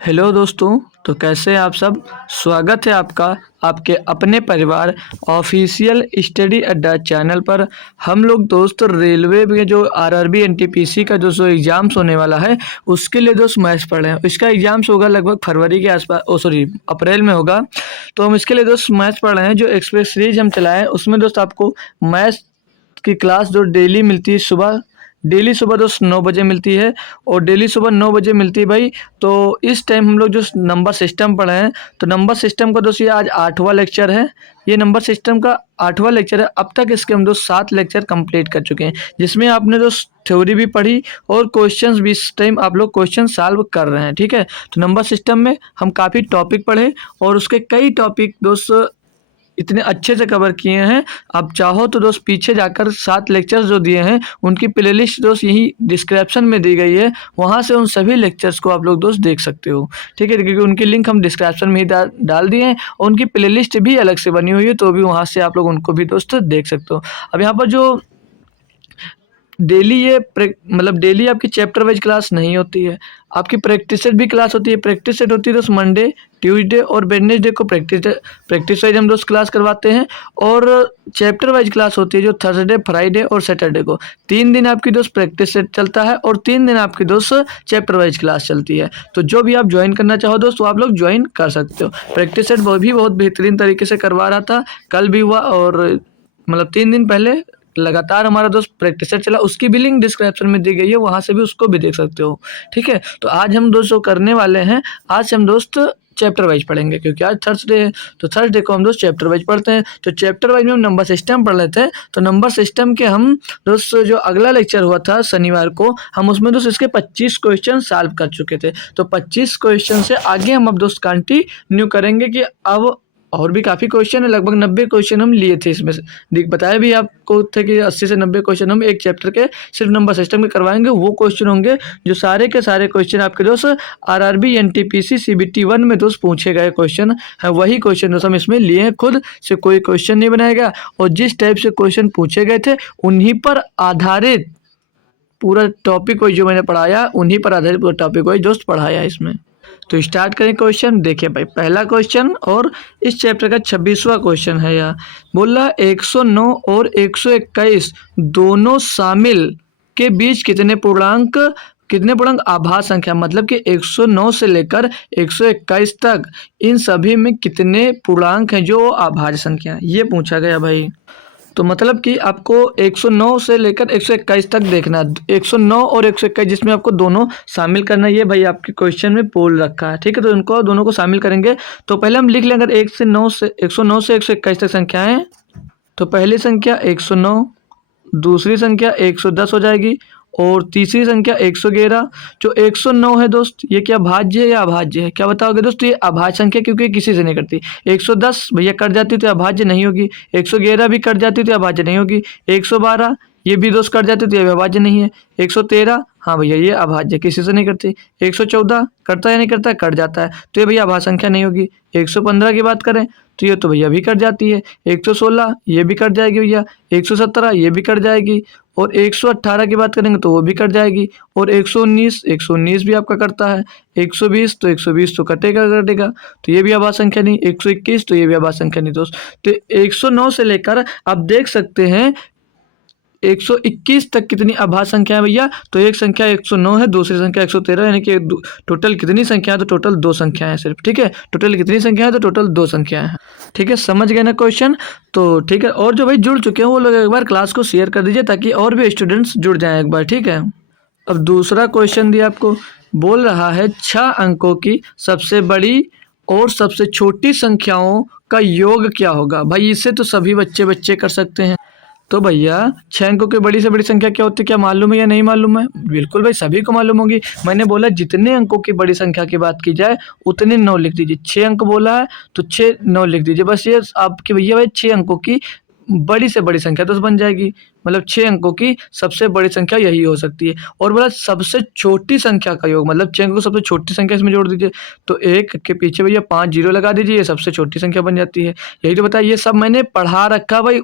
Hello दोस्तों। तो कैसे हैं आप सब। स्वागत है आपका आपके अपने परिवार ऑफिशियल स्टडी अड्डा चैनल पर। हम लोग दोस्त रेलवे में जो आरआरबी एनटीपीसी का जो एग्ज़ाम्स होने वाला है उसके लिए दोस्त मैथ्स पढ़ रहे हैं। इसका एग्ज़ाम्स होगा लगभग फरवरी के आसपास, अप्रैल में होगा। तो हम इसके लिए दोस्त मैथ्स पढ़ रहे हैं। जो एक्सप्रेस सीरीज हम चलाएं उसमें दोस्त आपको मैथ्स की क्लास जो डेली मिलती है डेली सुबह दोस्त 9 बजे मिलती है। और डेली सुबह 9 बजे मिलती है भाई। तो इस टाइम हम लोग जो नंबर सिस्टम पढ़े हैं, तो नंबर सिस्टम का दोस्त ये आज 8वां लेक्चर है। ये नंबर सिस्टम का 8वां लेक्चर है। अब तक इसके हम दोस्त 7 लेक्चर कंप्लीट कर चुके हैं, जिसमें आपने दोस्त थ्योरी भी पढ़ी और क्वेश्चंस भी इस टाइम आप लोग क्वेश्चन सॉल्व कर रहे हैं। ठीक है, तो नंबर सिस्टम में हम काफ़ी टॉपिक पढ़े और उसके कई टॉपिक दोस्त इतने अच्छे से कवर किए हैं। आप चाहो तो दोस्त पीछे जाकर 7 लेक्चर्स जो दिए हैं उनकी प्लेलिस्ट दोस्त यही डिस्क्रिप्शन में दी गई है, वहाँ से उन सभी लेक्चर्स को आप लोग दोस्त देख सकते हो। ठीक है, क्योंकि उनकी लिंक हम डिस्क्रिप्शन में ही डाल दिए हैं और उनकी प्लेलिस्ट भी अलग से बनी हुई है, तो भी वहाँ से आप लोग उनको भी दोस्त देख सकते हो। अब यहाँ पर जो डेली ये मतलब डेली आपकी चैप्टर वाइज क्लास नहीं होती है, आपकी प्रैक्टिस सेट भी क्लास होती है। प्रैक्टिस सेट होती है दोस्त मंडे, ट्यूसडे और वेडनेसडे को प्रैक्टिस वाइज हम दोस्त क्लास करवाते हैं। और चैप्टर वाइज क्लास होती है जो थर्सडे, फ्राइडे और सैटरडे को। 3 दिन आपकी दोस्त प्रैक्टिस सेट चलता है और 3 दिन आपकी दोस्त चैप्टर वाइज क्लास चलती है। तो जो भी आप ज्वाइन करना चाहो दोस्त वो आप लोग ज्वाइन कर सकते हो। प्रैक्टिस सेट वो भी बहुत बेहतरीन तरीके से करवा रहा था, कल भी हुआ और मतलब 3 दिन पहले लगातार हमारा दोस्त प्रैक्टिस सेट चला। उसकी भी लिंक डिस्क्रिप्शन में दी गई है, वहाँ से भी उसको भी देख सकते हो। ठीक है, तो आज हम दोस्त जो करने वाले हैं, आज हम दोस्त चैप्टर वाइज पढ़ेंगे, क्योंकि आज थर्सडे है। तो थर्सडे को हम दोस्त चैप्टर वाइज पढ़ते हैं। तो चैप्टर वाइज में हम नंबर सिस्टम पढ़ लेते हैं। तो नंबर सिस्टम के हम दोस्त जो अगला लेक्चर हुआ था शनिवार को, हम उसमें दोस्त इसके 25 क्वेश्चन सॉल्व कर चुके थे। तो 25 क्वेश्चन से आगे हम अब दोस्त कंटिन्यू करेंगे कि अब और भी काफ़ी क्वेश्चन है। लगभग 90 क्वेश्चन हम लिए थे इसमें से। बताया भी आपको थे कि 80 से 90 क्वेश्चन हम एक चैप्टर के सिर्फ नंबर सिस्टम के करवाएंगे। वो क्वेश्चन होंगे जो सारे के सारे क्वेश्चन आपके दोस्त आरआरबी एनटीपीसी सीबीटी 1 में दोस्त पूछे गए क्वेश्चन है, वही क्वेश्चन दोस्त हम इसमें लिए हैं। खुद से कोई क्वेश्चन नहीं बनाएगा और जिस टाइप से क्वेश्चन पूछे गए थे उन्हीं पर आधारित पूरा टॉपिक वाइज जो मैंने पढ़ाया, उन्हीं पर आधारित पूरा टॉपिक वाइज दोस्त पढ़ाया इसमें। तो स्टार्ट करें क्वेश्चन। देखिए भाई, पहला क्वेश्चन और इस चैप्टर का 26वां क्वेश्चन है। यह बोल रहा 109 और 121 दोनों शामिल के बीच कितने पूर्णांक आभाज्य संख्या, मतलब कि 109 से लेकर 121 तक इन सभी में कितने पूर्णांक हैं जो आभाज्य संख्या, ये पूछा गया भाई। तो मतलब कि आपको 109 से लेकर 121 तक देखना है। 109 और 121 जिसमें आपको दोनों शामिल करना है, ये भाई आपके क्वेश्चन में बोल रखा है। ठीक है, तो इनको दोनों को शामिल करेंगे। तो पहले हम लिख लें, अगर 109 से 121 तक संख्याएं, तो पहली संख्या 109, दूसरी संख्या 110 हो जाएगी और तीसरी संख्या 111। जो 109 है दोस्त, ये क्या भाज्य है या अभाज्य है, क्या बताओगे दोस्त। ये अभाज्य संख्या क्योंकि किसी से नहीं कटती। 110 भैया कट जाती तो अभाज्य नहीं होगी। 111 भी कट जाती तो अभाज्य नहीं होगी। 112 ये भी दोस्त कट जाती तो ये अभाज्य नहीं है। 113 हाँ भैया ये अभाज्य, किसी से नहीं कटती। 114 करता है नहीं करता, कट जाता है, तो ये भैया अभाज्य संख्या नहीं होगी। 115 की बात करें तो ये तो भैया भी कट जाती है। 116 ये भी कट जाएगी भैया। 117 ये भी कट जाएगी और 118 की बात करेंगे तो वो भी कट जाएगी। और 119 भी आपका कटता है। 120 तो 120 तो कटेगा, तो ये भी अभाज्य संख्या नहीं। 121 तो ये भी अभाज्य संख्या नहीं दोस्त। तो 109 से लेकर आप देख सकते हैं 121 तक कितनी अभाज्य संख्या है भैया। तो एक संख्या 109 है, दूसरी संख्या 113, यानी कि टोटल कितनी संख्या है, तो टोटल 2 संख्याएं हैं सिर्फ। ठीक है, टोटल कितनी संख्या है, तो टोटल 2 संख्याएं हैं। ठीक है, समझ गए ना क्वेश्चन। तो ठीक है, और जो भाई जुड़ चुके हैं वो लोग एक बार क्लास को शेयर कर दीजिए ताकि और भी स्टूडेंट्स जुड़ जाएं एक बार। ठीक है, अब दूसरा क्वेश्चन दिया आपको, बोल रहा है 6 अंकों की सबसे बड़ी और सबसे छोटी संख्याओं का योग क्या होगा। भाई इसे तो सभी बच्चे कर सकते हैं। तो भैया 6 अंकों की बड़ी से बड़ी संख्या क्या होती है, क्या मालूम है या नहीं मालूम है। बिल्कुल भाई सभी को मालूम होगी। मैंने बोला जितने अंकों की बड़ी संख्या की बात की जाए उतने 9 लिख दीजिए। 6 अंक बोला है तो 6 9 लिख दीजिए, बस ये आपकी भैया भाई 6 अंकों की बड़ी से बड़ी संख्या तो बन जाएगी। मतलब 6 अंकों की सबसे बड़ी संख्या यही हो सकती है। और बोला सबसे छोटी संख्या का योग, मतलब 6 अंकों को सबसे छोटी संख्या इसमें जोड़ दीजिए। तो 1 के पीछे भैया 5 जीरो लगा दीजिए, ये सबसे छोटी संख्या बन जाती है। यही तो बताइए, ये सब मैंने पढ़ा रखा भाई,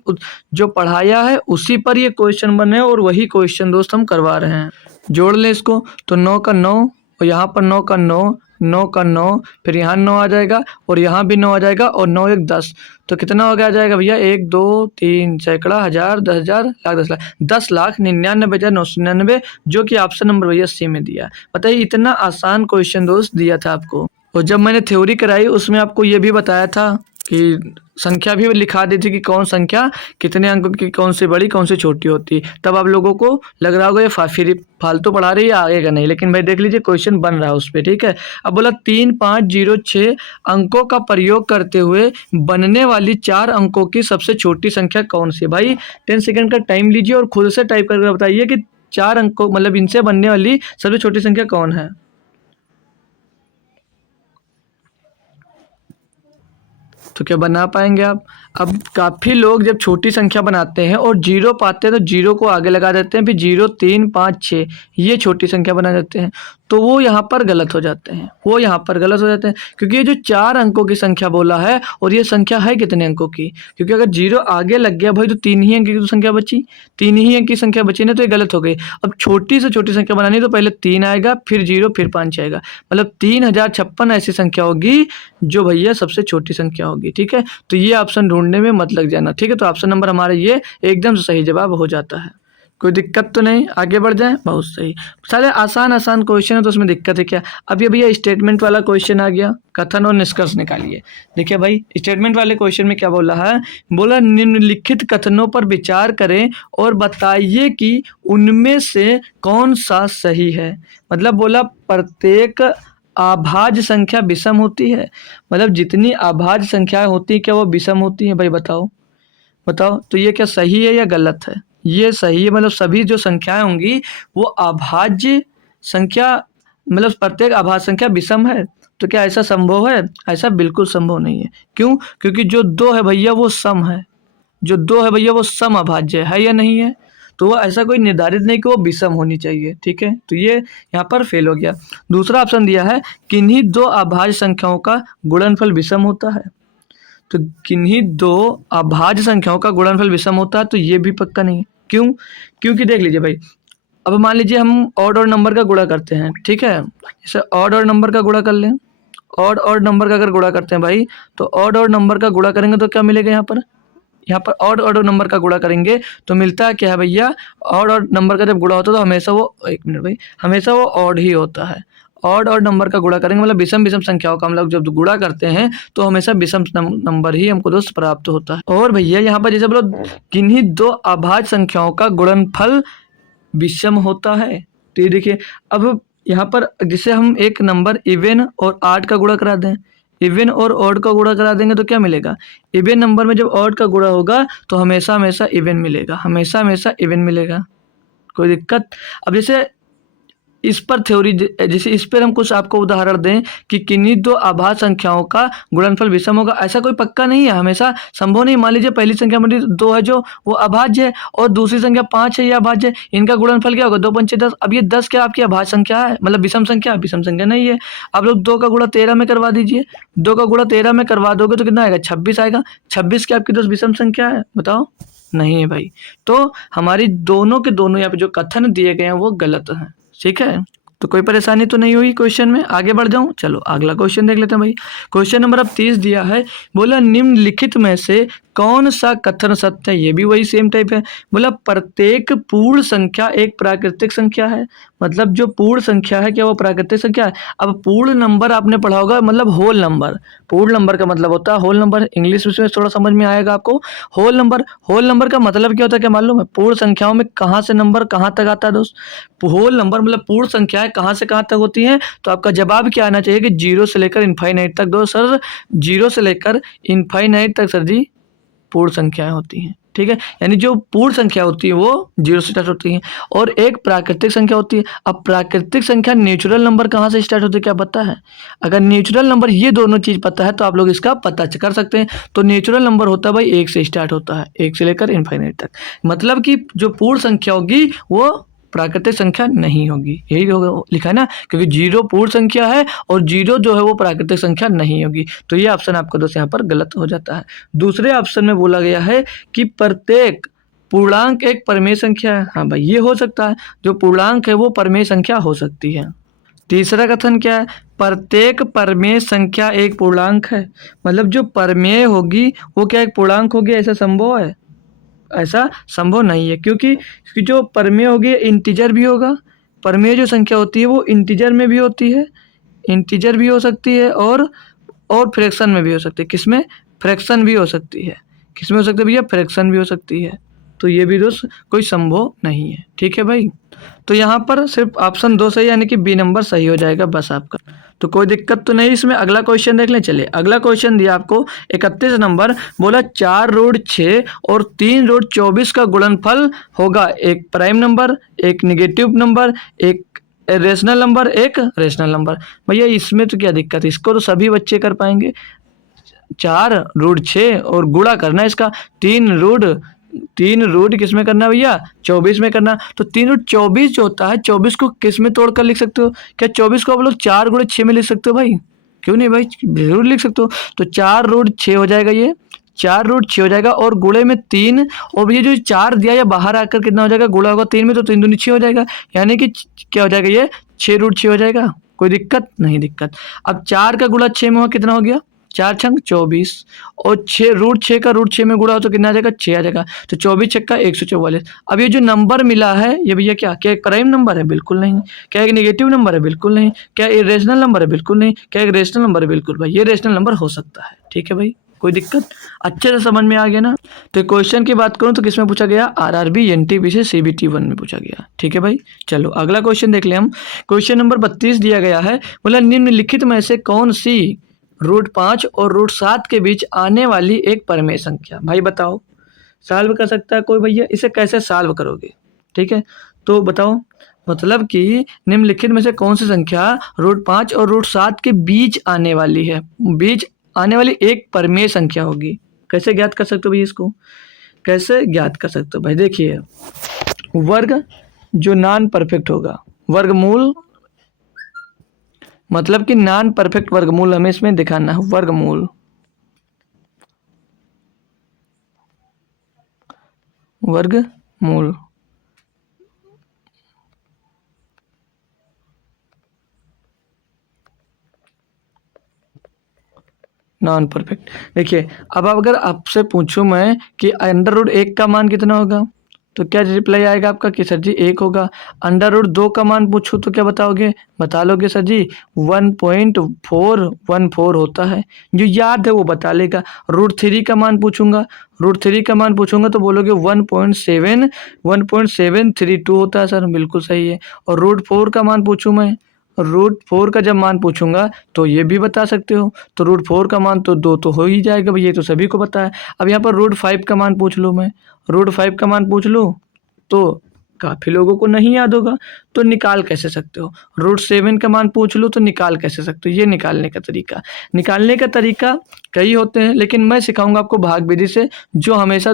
जो पढ़ाया है उसी पर ये क्वेश्चन बने और वही क्वेश्चन दोस्त हम करवा रहे हैं। जोड़ लें इसको, तो 9 का 9 और यहाँ पर 9 का 9, 9 का 9, फिर यहाँ 9 आ जाएगा और यहाँ भी 9 आ जाएगा और 9 एक 10। तो कितना हो गया आ जाएगा भैया 1 2 3 सैकड़ा हज़ार 10,000 लाख 10,99,999, जो कि ऑप्शन नंबर भैया सी में दिया। बताइए इतना आसान क्वेश्चन दोस्त दिया था आपको। और जब मैंने थ्योरी कराई उसमें आपको ये भी बताया था कि संख्या भी लिखा दी थी कि कौन संख्या कितने अंकों की कौन सी बड़ी कौन सी छोटी होती। तब आप लोगों को लग रहा होगा ये फिर फालतू पढ़ा रही है आगे का नहीं, लेकिन भाई देख लीजिए क्वेश्चन बन रहा है उस पर। ठीक है, अब बोला 3506 अंकों का प्रयोग करते हुए बनने वाली 4 अंकों की सबसे छोटी संख्या कौन सी। भाई 10 सेकंड का टाइम लीजिए और खुद से टाइप करके बताइए कि 4 अंकों मतलब इनसे बनने वाली सबसे छोटी संख्या कौन है। तो क्या बना पाएंगे आप। अब काफ़ी लोग जब छोटी संख्या बनाते हैं और जीरो पाते हैं तो जीरो को आगे लगा देते हैं, फिर 0 3 5 6 ये छोटी संख्या बना देते हैं, तो वो यहाँ पर गलत हो जाते हैं, वो यहाँ पर गलत हो जाते हैं। क्योंकि ये जो 4 अंकों की संख्या बोला है और ये संख्या है कितने अंकों की, क्योंकि अगर जीरो आगे लग गया भाई तो 3 ही अंक की तो संख्या बची, 3 ही अंक की संख्या बची ना, तो ये गलत हो गई। अब छोटी से छोटी संख्या बनानी तो पहले 3 आएगा, फिर 0 फिर 5 आएगा, मतलब 3056 ऐसी संख्या होगी जो भैया सबसे छोटी संख्या होगी। ठीक है, तो ये ऑप्शन ढूंढने में मत लग जाना। ठीक है, तो ऑप्शन नंबर हमारा ये एकदम से सही जवाब हो जाता है। कोई दिक्कत तो नहीं, आगे बढ़ जाए। बहुत सही, सारे आसान आसान क्वेश्चन है तो उसमें दिक्कत है क्या। अब ये भैया स्टेटमेंट वाला क्वेश्चन आ गया, कथन और निष्कर्ष निकालिए। देखिए भाई स्टेटमेंट वाले क्वेश्चन में क्या बोला है, बोला निम्नलिखित कथनों पर विचार करें और बताइए कि उनमें से कौन सा सही है। मतलब बोला प्रत्येक अभाज्य संख्या विषम होती है, मतलब जितनी अभाज्य संख्याएं होती हैं क्या वो विषम होती हैं। भाई बताओ बताओ, तो ये क्या सही है या गलत है। ये सही है, मतलब सभी जो संख्याएं होंगी वो अभाज्य संख्या, मतलब प्रत्येक अभाज्य संख्या विषम है। तो क्या ऐसा संभव है, ऐसा बिल्कुल संभव नहीं है। क्यों, क्योंकि जो 2 है भैया वो सम है, जो 2 है भैया वो सम अभाज्य है या नहीं है। तो वो ऐसा कोई निर्धारित नहीं कि वो विषम होनी चाहिए। ठीक है, तो ये यहाँ पर फेल हो गया। दूसरा ऑप्शन दिया है किन्हीं 2 अभाज्य संख्याओं का गुणनफल विषम होता है। तो किन्हीं 2 अभाज्य संख्याओं का गुणनफल विषम होता है, तो ये भी पक्का नहीं है। क्यों, क्योंकि देख लीजिए भाई, अब मान लीजिए हम ऑड और नंबर का गुणा करते हैं। ठीक है, जैसे ऑड और नंबर का गुणा कर लें, ऑड और नंबर का अगर गुणा करते हैं भाई, तो ऑड और नंबर का गुणा करेंगे तो क्या मिलेगा यहाँ पर, यहाँ पर ऑड और नंबर का गुणा करेंगे तो मिलता है क्या है भैया, ऑड और नंबर का जब गुणा होता है तो हमेशा वो, एक मिनट भाई, हमेशा वो ऑड ही होता है। ऑड और नंबर का गुणा करेंगे मतलब विषम विषम संख्याओं का हम लोग जब गुणा करते हैं तो हमेशा विषम नंबर ही हमको दोस्त प्राप्त होता है। और भैया यहाँ पर जैसे बोलो किन्हीं 2 अभाज्य संख्याओं का गुणनफल विषम होता है, तो ये देखिए अब यहाँ पर जिसे हम एक नंबर इवन और आड का गुणा करा दें, इवन और ऑड का गुणा करा देंगे तो क्या मिलेगा, इवन नंबर में जब ऑड का गुणा होगा तो हमेशा हमेशा इवन मिलेगा, हमेशा हमेशा इवन मिलेगा। कोई दिक्कत। अब जैसे इस पर थ्योरी, जैसे इस पर हम कुछ आपको उदाहरण दें कि किन्हीं 2 अभाज्य संख्याओं का गुणनफल विषम होगा, ऐसा कोई पक्का नहीं है, हमेशा संभव नहीं। मान लीजिए पहली संख्या में 2 है जो वो अभाज्य है और दूसरी संख्या 5 है ये अभाज्य है, इनका गुणनफल क्या होगा 2 5 10। अब ये 10 क्या आपकी अभाज्य संख्या है, मतलब विषम संख्या, विषम संख्या नहीं है। आप लोग 2 का गुणा 13 में करवा दीजिए, 2 का गुणा 13 में करवा दोगे तो कितना आएगा 26 आएगा। 26 क्या आपकी दोस्त विषम संख्या है, बताओ, नहीं है भाई। तो हमारी दोनों के दोनों यहाँ पे जो कथन दिए गए हैं वो गलत हैं। ठीक है, तो कोई परेशानी तो नहीं हुई क्वेश्चन में। आगे बढ़ जाऊं, चलो अगला क्वेश्चन देख लेते हैं भाई। क्वेश्चन नंबर अब 30 दिया है, बोला निम्नलिखित में से कौन सा कथन सत्य है। ये भी वही सेम टाइप है, बोला प्रत्येक पूर्ण संख्या एक प्राकृतिक संख्या है। मतलब जो पूर्ण संख्या है क्या वो प्राकृतिक संख्या है। अब पूर्ण नंबर आपने पढ़ा होगा, मतलब होल नंबर, पूर्ण नंबर का मतलब होता है होल नंबर, इंग्लिश में थोड़ा समझ में आएगा आपको। होल नंबर, होल नंबर का मतलब क्या होता है क्या मालूम है, पूर्ण संख्याओं में कहाँ से नंबर कहाँ तक आता है दोस्त। होल नंबर मतलब पूर्ण संख्याएं कहाँ से कहाँ तक होती हैं, तो आपका जवाब क्या आना चाहिए कि 0 से लेकर इनफाइनाइट तक। दोस्त सर 0 से लेकर इनफाइनाइट तक सर जी पूर्ण संख्याएं होती हैं। ठीक है, यानी जो पूर्ण संख्या होती है वो 0 से स्टार्ट होती है और एक प्राकृतिक संख्या होती है। अब प्राकृतिक संख्या नेचुरल नंबर कहाँ से स्टार्ट होती है क्या पता है। अगर नेचुरल नंबर ये दोनों चीज पता है तो आप लोग इसका पता कर सकते हैं। तो नेचुरल नंबर होता है भाई 1 से स्टार्ट होता है, 1 से लेकर इनफाइनाइट तक। मतलब कि जो पूर्ण संख्या होगी वो प्राकृतिक संख्या नहीं होगी, यही होगा लिखा है ना, क्योंकि 0 पूर्ण संख्या है और 0 जो है वो प्राकृतिक संख्या नहीं होगी। तो ये ऑप्शन आपका दोस्त यहाँ पर गलत हो जाता है। दूसरे ऑप्शन में बोला गया है कि प्रत्येक पूर्णांक एक परमेय संख्या है। हाँ भाई ये हो सकता है, जो पूर्णांक है वो परमेय संख्या हो सकती है। तीसरा कथन क्या है, प्रत्येक परमेय संख्या एक पूर्णांक है। मतलब जो परमेय होगी वो क्या एक पूर्णांक होगी, ऐसा संभव है? ऐसा संभव नहीं है, क्योंकि जो परमेय होगी इंटीजर भी होगा। परमेय जो संख्या होती है वो इंटीजर में भी होती है, इंटीजर भी हो सकती है और फ्रैक्शन में भी हो सकती है। किसमें? फ्रैक्शन भी हो सकती है। किसमें हो सकती है भैया? फ्रैक्शन भी हो सकती है। तो ये भी दोस्त कोई संभव नहीं है। ठीक है भाई, तो यहाँ पर सिर्फ ऑप्शन 2 सही, यानी कि बी नंबर सही हो जाएगा बस आपका। तो कोई दिक्कत तो नहीं इसमें। अगला क्वेश्चन देख लें। चलिए अगला क्वेश्चन दिया आपको 31 नंबर, बोला 4 रूट 6 और 3 रूट 24 का गुणनफल होगा एक प्राइम नंबर, एक निगेटिव नंबर, एक रेशनल नंबर, एक रेशनल नंबर। भैया इसमें तो क्या दिक्कत है, इसको तो सभी बच्चे कर पाएंगे। 4 रूट 6 और गुणा करना है इसका 3 रूट किस में करना है भैया? 24 में करना। तो 3 रूट 24 जो होता है, 24 को किस में तोड़ कर लिख सकते हो? क्या 24 को आप लोग 4 गुणे 6 में लिख सकते हो भाई? क्यों नहीं भाई, जरूर लिख सकते हो। तो 4 रूट 6 हो जाएगा, ये 4 रूट 6 हो जाएगा और गुणे में 3, और ये जो 4 दिया या बाहर आकर कितना हो जाएगा? गुणा होगा 3 में, तो 3 दूनी 6 हो जाएगा, यानी कि क्या हो जाएगा? ये 6 रूट 6 हो जाएगा। कोई दिक्कत नहीं? दिक्कत। अब 4 का गुणा 6 में हुआ, कितना हो गया? 4 छंग 24, और 6 रूट 6 का रूट 6 में गुणा हो तो कितना आ जाएगा? 6 आ जाएगा। तो 24 छक्का 144। अब ये जो नंबर मिला है ये भैया क्या एक प्राइम नंबर है? बिल्कुल नहीं। क्या एक नेगेटिव नंबर है? बिल्कुल नहीं। क्या ये रेशनल नंबर है? बिल्कुल नहीं। क्या एक रेशनल नंबर है? बिल्कुल भाई, ये रेशनल नंबर हो सकता है। ठीक है भाई, कोई दिक्कत? अच्छे से समझ में आ गया ना? तो क्वेश्चन की बात करूं तो किसमें पूछा गया? आरआरबी एनटीपीसी सीबीटी 1 में पूछा गया। ठीक है भाई, चलो अगला क्वेश्चन देख ले हम। क्वेश्चन नंबर 32 दिया गया है, बोला निम्नलिखित में से कौन सी रूट 5 और रूट 7 के बीच आने वाली एक परमेय संख्या? भाई बताओ, सॉल्व कर सकता है कोई भैया? इसे कैसे सॉल्व करोगे? ठीक है, तो बताओ। मतलब कि निम्नलिखित में से कौन सी संख्या रूट 5 और रूट 7 के बीच आने वाली है, बीच आने वाली एक परमेय संख्या होगी? कैसे ज्ञात कर सकते हो भाई इसको? कैसे ज्ञात कर सकते हो भाई? देखिए, वर्ग जो नॉन परफेक्ट होगा, वर्गमूल, मतलब कि नॉन परफेक्ट वर्गमूल हमें इसमें दिखाना है। वर्गमूल, वर्गमूल नॉन परफेक्ट। देखिए, अब अगर आपसे पूछूं मैं कि अंडर रूट 1 का मान कितना होगा, तो क्या रिप्लाई आएगा आपका कि सर जी 1 होगा। अंडर रूट 2 का मान पूछूं तो क्या बताओगे? बता लोगे सर जी 1.414 होता है। जो याद है वो बता लेगा। रूट 3 का मान पूछूंगा, रूट 3 का मान पूछूंगा तो बोलोगे 1.732 होता है सर, बिल्कुल सही है। और रूट 4 का मान पूछूं मैं, रूट 4 का जब मान पूछूंगा तो ये भी बता सकते हो। तो रूट 4 का मान तो 2 तो हो ही जाएगा भाई, ये तो सभी को पता है। अब यहाँ पर रूट 5 का मान पूछ लूँ मैं, रूट 5 का मान पूछ लूँ तो काफ़ी लोगों को नहीं याद होगा, तो निकाल कैसे सकते हो? रूट 7 का मान पूछ लूँ तो निकाल कैसे सकते हो? ये निकालने का तरीका कई होते हैं, लेकिन मैं सिखाऊंगा आपको भाग विधि से, जो हमेशा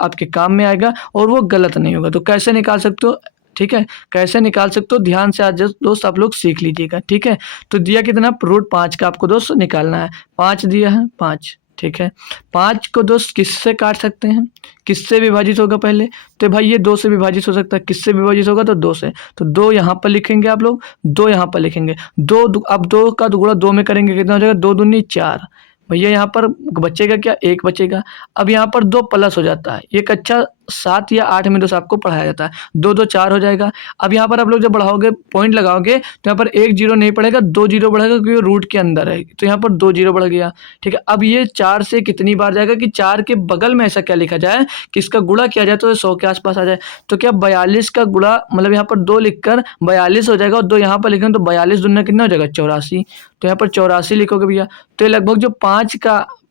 आपके काम में आएगा और वो गलत नहीं होगा। तो कैसे निकाल सकते हो? ठीक है, कैसे निकाल सकते हो ध्यान से आज दोस्त आप लोग सीख लीजिएगा। ठीक है, तो दिया कितना? रूट 5 का आपको दोस्त निकालना है। 5 दिया है, 5। ठीक है, 5 को दोस्त किससे काट सकते हैं? किससे विभाजित होगा पहले? तो भाई ये 2 से विभाजित हो सकता है। किससे विभाजित होगा? तो 2 से। तो 2 यहाँ पर लिखेंगे आप लोग, 2 यहाँ पर लिखेंगे। अब 2 का गुणा 2 में करेंगे, कितना हो जाएगा? 2 दूनी 4। भैया यहाँ पर बचेगा क्या? 1 बचेगा। अब यहाँ पर 2 प्लस हो जाता है, ये कक्षा 7 या 8 में दोस्त आपको पढ़ाया जाता है। 2 2 4 हो जाएगा। अब यहाँ पर आप लोग जब बढ़ाओगे, पॉइंट लगाओगे, तो यहाँ पर 1 जीरो नहीं पड़ेगा, 2 जीरो बढ़ेगा, क्योंकि रूट के अंदर है। तो यहाँ पर 2 जीरो बढ़ गया। ठीक है, अब ये 4 से कितनी बार जाएगा कि 4 के बगल में ऐसा क्या लिखा जाए कि इसका गुणा किया जाए तो 100 के आसपास आ जाए। तो क्या 42 का गुणा, मतलब यहाँ पर 2 लिखकर 42 हो जाएगा, और 2 यहाँ पर लिखेंगे तो 42 दूना कितना हो जाएगा? 84। तो यहाँ पर 84 लिखोगे भैया। तो ये लगभग जो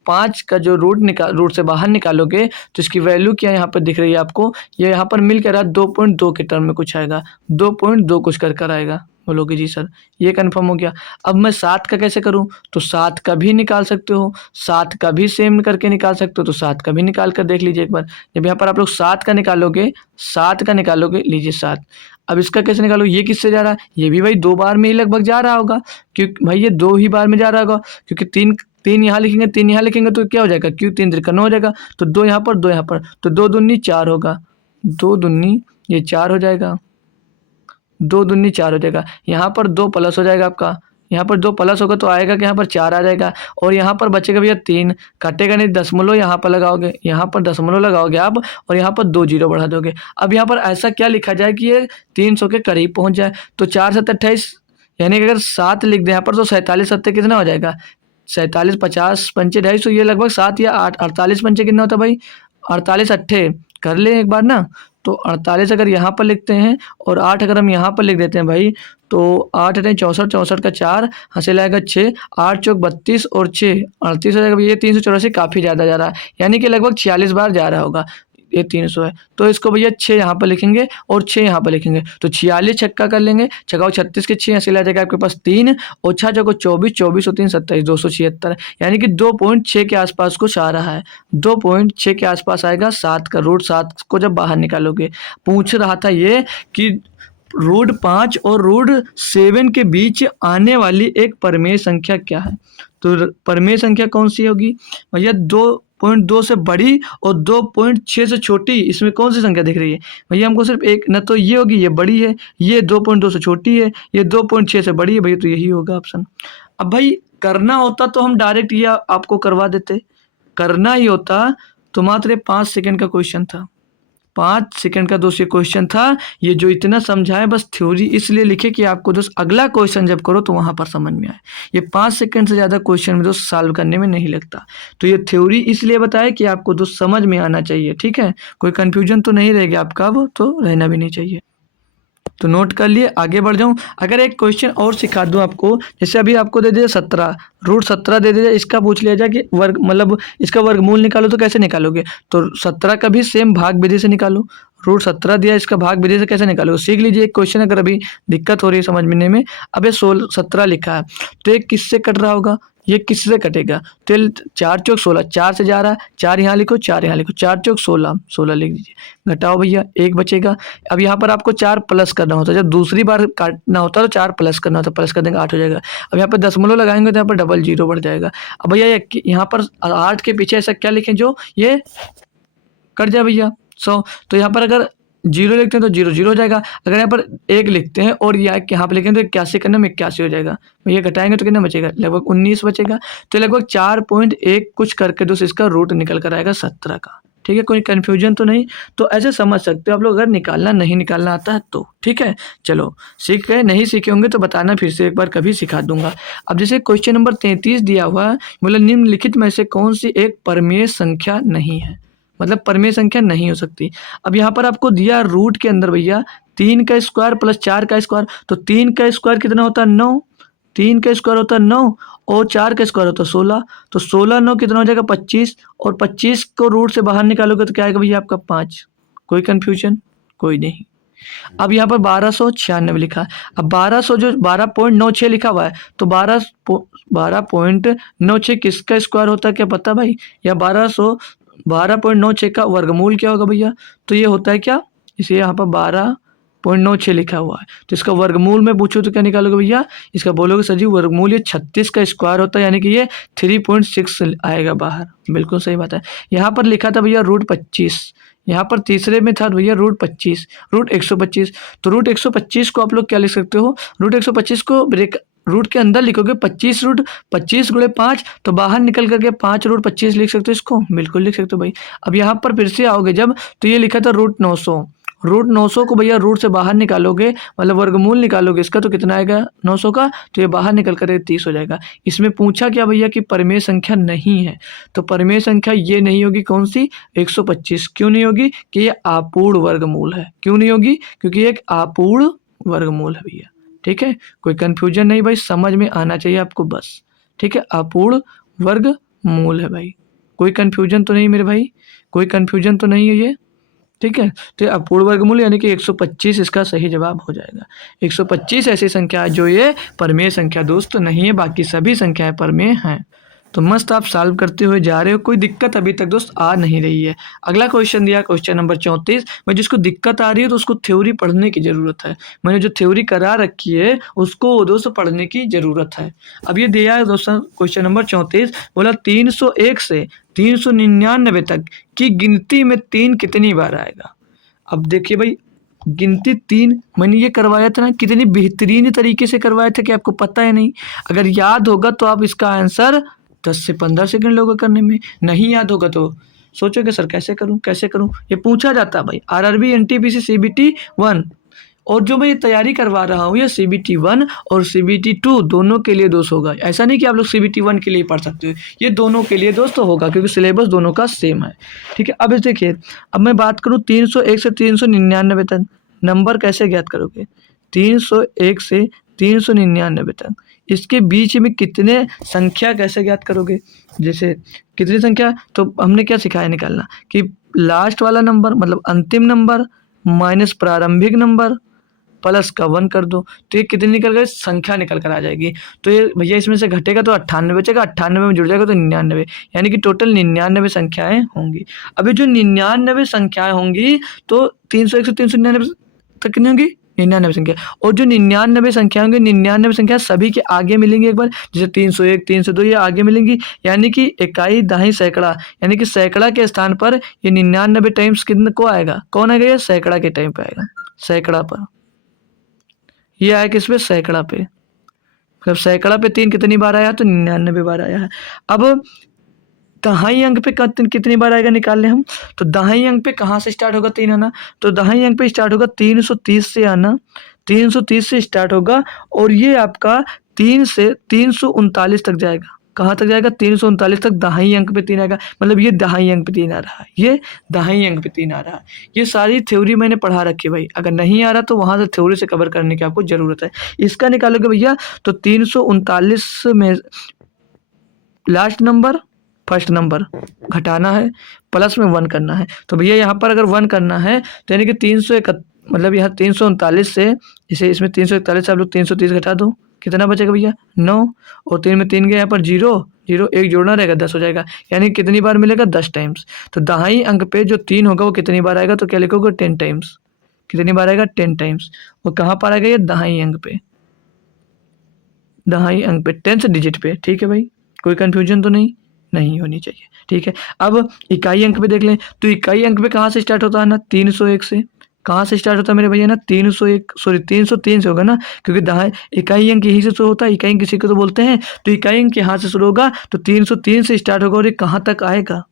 5 का जो रूट से बाहर निकालोगे तो इसकी वैल्यू क्या यहाँ पर दिख रही है आपको? ये यहाँ पर मिल कर 2.2 के टर्म में कुछ आएगा, 2.2 कुछ कर आएगा। बोलोगे जी सर ये कंफर्म हो गया। अब मैं 7 का कैसे करूं? तो 7 का भी निकाल सकते हो, 7 का भी सेम करके निकाल सकते हो। तो 7 का भी निकाल कर देख लीजिए एक बार। जब यहाँ पर आप लोग 7 का निकालोगे, 7 का निकालोगे, लीजिए 7। अब इसका कैसे निकालो? ये किससे जा रहा है? ये भी भाई 2 बार में ही लगभग जा रहा होगा, क्योंकि भाई ये 2 ही बार में जा रहा होगा, क्योंकि 3 यहाँ लिखेंगे, 3 यहाँ लिखेंगे तो क्या हो जाएगा? क्यों 3 त्रिका 9 हो जाएगा। तो 2 यहाँ पर, 2 यहाँ पर, तो 2 दूनी 4 होगा, 2 दूनी ये 4 हो जाएगा, 2 दूनी 4 हो जाएगा। यहाँ पर 2 प्लस हो जाएगा आपका, यहाँ पर 2 प्लस होगा तो आएगा कि यहाँ पर 4 आ जाएगा और यहाँ पर बचेगा भैया 3, कटेगा नहीं, दशमलव यहाँ पर लगाओगे, यहाँ पर दशमलव लगाओगे आप और यहाँ पर 2 जीरो बढ़ा दोगे। अब यहाँ पर ऐसा क्या लिखा जाए कि ये 300 के करीब पहुँच जाए, तो 4 7 28 यानी कि अगर 7 लिख दें यहाँ पर तो 47 सत्ते कितना हो जाएगा, 47 50 पंचे 250, ये लगभग 7 या 8, 48 पंचे कितना होता है भाई, 48 अट्ठे कर ले एक बार ना, तो 48 अगर यहाँ पर लिखते हैं और 8 अगर हम यहाँ पर लिख देते हैं भाई, तो 8 अठे 64, 64 का 4 हासिल आएगा 6, 8 चौक 32 और 6 38 हो जाएगा। ये 384 काफ़ी ज़्यादा जा रहा है, यानी कि लगभग 46 बार जा रहा होगा, ये 300 है, तो इसको भैया 6 यहाँ पर लिखेंगे और 6 यहाँ पर लिखेंगे, तो 46 छक्का कर लेंगे, छक्का 36 के 6 हासिल आ जाएगा आपके पास 3 और 6 चौको 24, 24 और 3 27, 276, यानी कि 2.6 के आसपास कुछ आ रहा है, 2.6 के आसपास आएगा। 7 का रूट 7 को जब बाहर निकालोगे, पूछ रहा था ये कि रूट 5 और रूट 7 के बीच आने वाली एक परमेय संख्या क्या है, तो परमेय संख्या कौन सी होगी भैया, 2.2 से बड़ी और 2.6 से छोटी, इसमें कौन सी संख्या दिख रही है भैया हमको, सिर्फ एक ना, तो ये होगी, ये बड़ी है, ये 2.2 से छोटी है, ये 2.6 से बड़ी है भैया, तो यही होगा ऑप्शन। अब भाई करना होता तो हम डायरेक्ट ये आपको करवा देते, करना ही होता तो मात्र ये 5 सेकंड का क्वेश्चन था, 5 सेकंड का दोस्त ये क्वेश्चन था, ये जो इतना समझाए बस थ्योरी इसलिए लिखे कि आपको दोस्त अगला क्वेश्चन जब करो तो वहां पर समझ में आए। ये 5 सेकंड से ज़्यादा क्वेश्चन में दोस्त सॉल्व करने में नहीं लगता, तो ये थ्योरी इसलिए बताया कि आपको दोस्त समझ में आना चाहिए, ठीक है, कोई कन्फ्यूजन तो नहीं रहेगा आपका, अब तो रहना भी नहीं चाहिए। तो नोट कर लिए, आगे बढ़ जाऊं, अगर एक क्वेश्चन और सिखा दूं आपको, जैसे अभी आपको दे दिया 17, रूट 17 दे दिया, इसका पूछ लिया जाए कि वर्ग मतलब इसका वर्गमूल निकालो, तो कैसे निकालोगे, तो 17 का भी सेम भाग विधि से निकालो, रूट 17 दिया, इसका भाग विधि से कैसे निकालोगे, सीख लीजिए एक क्वेश्चन, अगर अभी दिक्कत हो रही है समझने में। अब ये 16 17 लिखा है, तो ये किससे कट रहा होगा, ये किससे कटेगा, तो 4 चौक 16, 4 से जा रहा है, 4 यहाँ लिखो, 4 यहाँ लिखो, 4 चौक 16, 16 लिख दीजिए, घटाओ भैया 1 बचेगा। अब यहाँ पर आपको 4 प्लस करना होता है, जब दूसरी बार काटना होता है तो 4 प्लस करना होता है, प्लस कर देंगे 8 हो जाएगा। अब यहाँ पर दशमलव लगाएंगे तो यहाँ पर डबल जीरो बढ़ जाएगा। अब भैया यहाँ पर 8 के पीछे ऐसा क्या लिखें जो ये कट जाए भैया 100, तो यहाँ पर अगर 0 लिखते हैं तो 0 0 हो जाएगा, अगर यहाँ पर 1 लिखते हैं और यहाँ पर लिखें तो 81 करने में 81 हो जाएगा, भैया घटाएंगे तो कितना बचेगा, लगभग 19 बचेगा, तो लगभग 4.1 कुछ करके दोस्त इसका रूट निकल कर आएगा 17 का, ठीक है, कोई कन्फ्यूजन तो नहीं, तो ऐसे समझ सकते हो आप लोग, अगर निकालना नहीं निकालना आता है तो, ठीक है। चलो सीख गए, नहीं सीखे होंगे तो बताना, फिर से एक बार कभी सिखा दूंगा। अब जैसे क्वेश्चन नंबर 33 दिया हुआ है, मतलब निम्नलिखित में से कौन सी एक परमेय संख्या नहीं है, मतलब परमेय संख्या नहीं हो सकती। अब यहाँ पर आपको दिया रूट के अंदर भैया 3 का स्क्वायर प्लस 4 का स्क्वायर, तो 3 का स्क्वायर कितना होता है 9, 3 का स्क्वायर होता है 9 और 4 का स्क्वायर होता है 16, तो 16 9 कितना हो जाएगा 25, और 25 को रूट से बाहर निकालोगे तो क्या आएगा भैया आपका 5, कोई कन्फ्यूजन कोई नहीं। अब यहाँ पर 1296 लिखा है, अब 1200 जो 12.96 लिखा हुआ है, तो 12.96 किसका स्क्वायर होता है क्या पता भाई, या 12.96 का वर्गमूल क्या होगा भैया, तो ये होता है क्या, इसे यहाँ पर 12.96 लिखा हुआ है, तो इसका वर्गमूल में पूछो तो क्या निकालोगे भैया, इसका बोलोगे सर जी वर्गमूल ये 36 का स्क्वायर होता है, यानी कि ये 3.6 आएगा बाहर, बिल्कुल सही बात है। यहाँ पर लिखा था भैया रूट 25, यहाँ पर तीसरे में था भैया रूट 25, रूट 125, तो रूट 125 को आप लोग क्या लिख सकते हो, रूट 125 को ब्रेक रूट के अंदर लिखोगे 25 रूट 25 गुणे 5, तो बाहर निकल करके 5 रूट 25 लिख सकते हो, इसको बिल्कुल लिख सकते हो भाई। अब यहाँ पर फिर से आओगे जब, तो ये लिखा था रूट 900, रूट 900 को भैया रूट से बाहर निकालोगे, मतलब वर्गमूल निकालोगे इसका, तो कितना आएगा 900 का, तो ये बाहर निकल कर 30 हो जाएगा। इसमें पूछा क्या भैया कि परमेय संख्या नहीं है, तो परमेय संख्या ये नहीं होगी, कौन सी 125, क्यों नहीं होगी कि ये अपूर्ण वर्गमूल है, क्यों नहीं होगी क्योंकि ये एक अपूर्ण वर्गमूल है भैया, ठीक है, कोई कन्फ्यूजन नहीं भाई, समझ में आना चाहिए आपको बस, ठीक है, अपूर्ण वर्गमूल है भाई, कोई कन्फ्यूजन तो नहीं मेरे भाई, कोई कन्फ्यूजन तो नहीं है ये, ठीक है। तो अपूर्ण वर्गमूल यानी कि 125 इसका सही जवाब हो जाएगा। 125 ऐसी संख्या है जो ये परमेय संख्या दोस्त नहीं है, बाकी सभी संख्याएं परमेय हैं। तो मस्त आप सॉल्व करते हुए जा रहे हो, कोई दिक्कत अभी तक दोस्त आ नहीं रही है। अगला क्वेश्चन दिया क्वेश्चन नंबर 34 में, जिसको दिक्कत आ रही है तो उसको थ्योरी पढ़ने की ज़रूरत है, मैंने जो थ्योरी करा रखी है उसको दोस्त पढ़ने की ज़रूरत है। अब ये दिया है दोस्तों क्वेश्चन नंबर 34, बोला 301 से 399 तक की गिनती में 3 कितनी बार आएगा। अब देखिए भाई गिनती 3 मैंने ये करवाया था ना, कितनी बेहतरीन तरीके से करवाया था कि आपको पता है नहीं। अगर याद होगा तो आप इसका आंसर 10 से 15 सेकंड लोगे करने में, नहीं याद होगा तो सोचोगे सर कैसे करूँ कैसे करूँ। ये पूछा जाता है भाई आरआरबी एनटीपीसी सीबीटी 1, और जो मैं ये तैयारी करवा रहा हूँ ये सीबीटी 1 और सीबीटी 2 दोनों के लिए दोस्त होगा। ऐसा नहीं कि आप लोग सीबीटी 1 के लिए पढ़ सकते हो, ये दोनों के लिए दोस्त होगा क्योंकि सिलेबस दोनों का सेम है। ठीक है, अब इस देखिए, अब मैं बात करूँ 301 से 399 तक नंबर कैसे ज्ञात करोगे। 301 से 399 तक इसके बीच में कितने संख्या कैसे ज्ञात करोगे। जैसे कितनी संख्या, तो हमने क्या सिखाया निकालना कि लास्ट वाला नंबर मतलब अंतिम नंबर माइनस प्रारंभिक नंबर प्लस का 1 कर दो, तो ये कितनी निकल गई, संख्या निकल कर आ जाएगी। तो ये भैया इसमें से घटेगा तो 98 बचेगा, 98 में जुड़ जाएगा तो 99, यानी कि टोटल 99 संख्याएं होंगी। अभी जो 99 संख्याएं होंगी तो 301 से 399 तक कितनी होंगी, 99 संख्या। और जो 99 संख्या होंगी, 99 संख्या सभी के आगे मिलेंगी एक बार, जैसे 301 302 ये आगे मिलेंगी, यानी कि इकाई दहाई सैकड़ा, यानी कि सैकड़ा के स्थान पर ये 99 टाइम्स कितने को आएगा, कौन आएगा, ये सैकड़ा के टाइम पे आएगा, सैकड़ा पर ये आया किस पे, सैकड़ा पे। मतलब सैकड़ा पे 3 कितनी बार आया, तो 99 बार आया है। अब दहाई अंक पे कितनी बार आएगा निकाल लें हम, तो दहाई अंक पे कहाँ से स्टार्ट होगा 3 आना, तो दहाई अंक पे स्टार्ट होगा 330 से आना, 330 से स्टार्ट होगा और ये आपका 3 से 339 तक जाएगा। कहाँ तक जाएगा, 339 तक दहाई अंक पे 3 आएगा, मतलब ये दहाई अंक पे 3 आ रहा है, ये दहाई अंक पे 3 आ रहा है। ये सारी थ्योरी मैंने पढ़ा रखी है भाई, अगर नहीं आ रहा तो वहाँ से थ्योरी से कवर करने की आपको ज़रूरत है। इसका निकालोगे भैया तो 339 में लास्ट नंबर फर्स्ट नंबर घटाना है, प्लस में 1 करना है। तो भैया यहाँ पर अगर 1 करना है तो यानी कि 301 मतलब यहाँ 339 से इसे इसमें 341 से आप लोग 330 घटा दो, कितना बचेगा भैया 9, और 3 में 3 गए यहाँ पर 0 0 1 जोड़ना रहेगा 10 हो जाएगा, यानी कितनी बार मिलेगा 10 टाइम्स। तो दहाई अंक पे जो 3 होगा वो कितनी बार आएगा, तो क्या लिखोगे 10 टाइम्स, कितनी बार आएगा 10 टाइम्स। वो कहाँ पर आएगा, ये दहाई अंक पे, दहाई अंक पे 10th डिजिट पे। ठीक है भाई, कोई कंफ्यूजन तो नहीं होनी चाहिए। ठीक है, अब इकाई अंक पे देख लें, तो इकाई अंक पे कहाँ से स्टार्ट होता है ना, 301 से। कहाँ से स्टार्ट होता है मेरे भैया ना, 301 सॉरी 303 से होगा ना, क्योंकि दहाई इकाई अंक यहीं से शुरू होता है, इकाई अंक किसी को तो बोलते हैं, तो इकाई अंक यहाँ से शुरू होगा तो 303 से स्टार्ट होगा और ये कहाँ तक आएगा,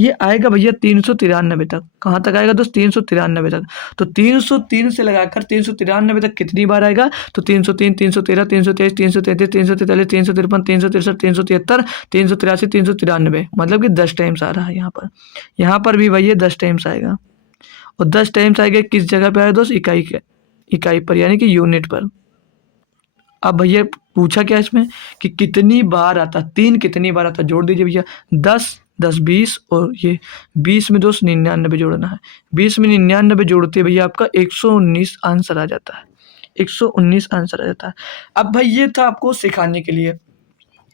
ये आएगा भैया 393 तक। कहाँ तक आएगा दोस्त, 393 तक। तो 303 से लगाकर 393 तक कितनी बार आएगा, तो 303 313 323 333 343 353 363 373 383 393, मतलब कि 10 टाइम्स आ रहा है यहाँ पर भी भैया 10 टाइम्स आएगा। और 10 टाइम्स आएगा किस जगह पे आएगा दोस्त, इकाई पर, यानी कि यूनिट पर। अब भैया पूछा क्या इसमें कि कितनी बार आता, 3 कितनी बार आता, जोड़ दीजिए भैया 10 10 20 और ये 20 में दोस्त 99 जोड़ना है, 20 में 99 जोड़ते भैया आपका 119 आंसर आ जाता है, 119 आंसर आ जाता है। अब भाई ये था आपको सिखाने के लिए,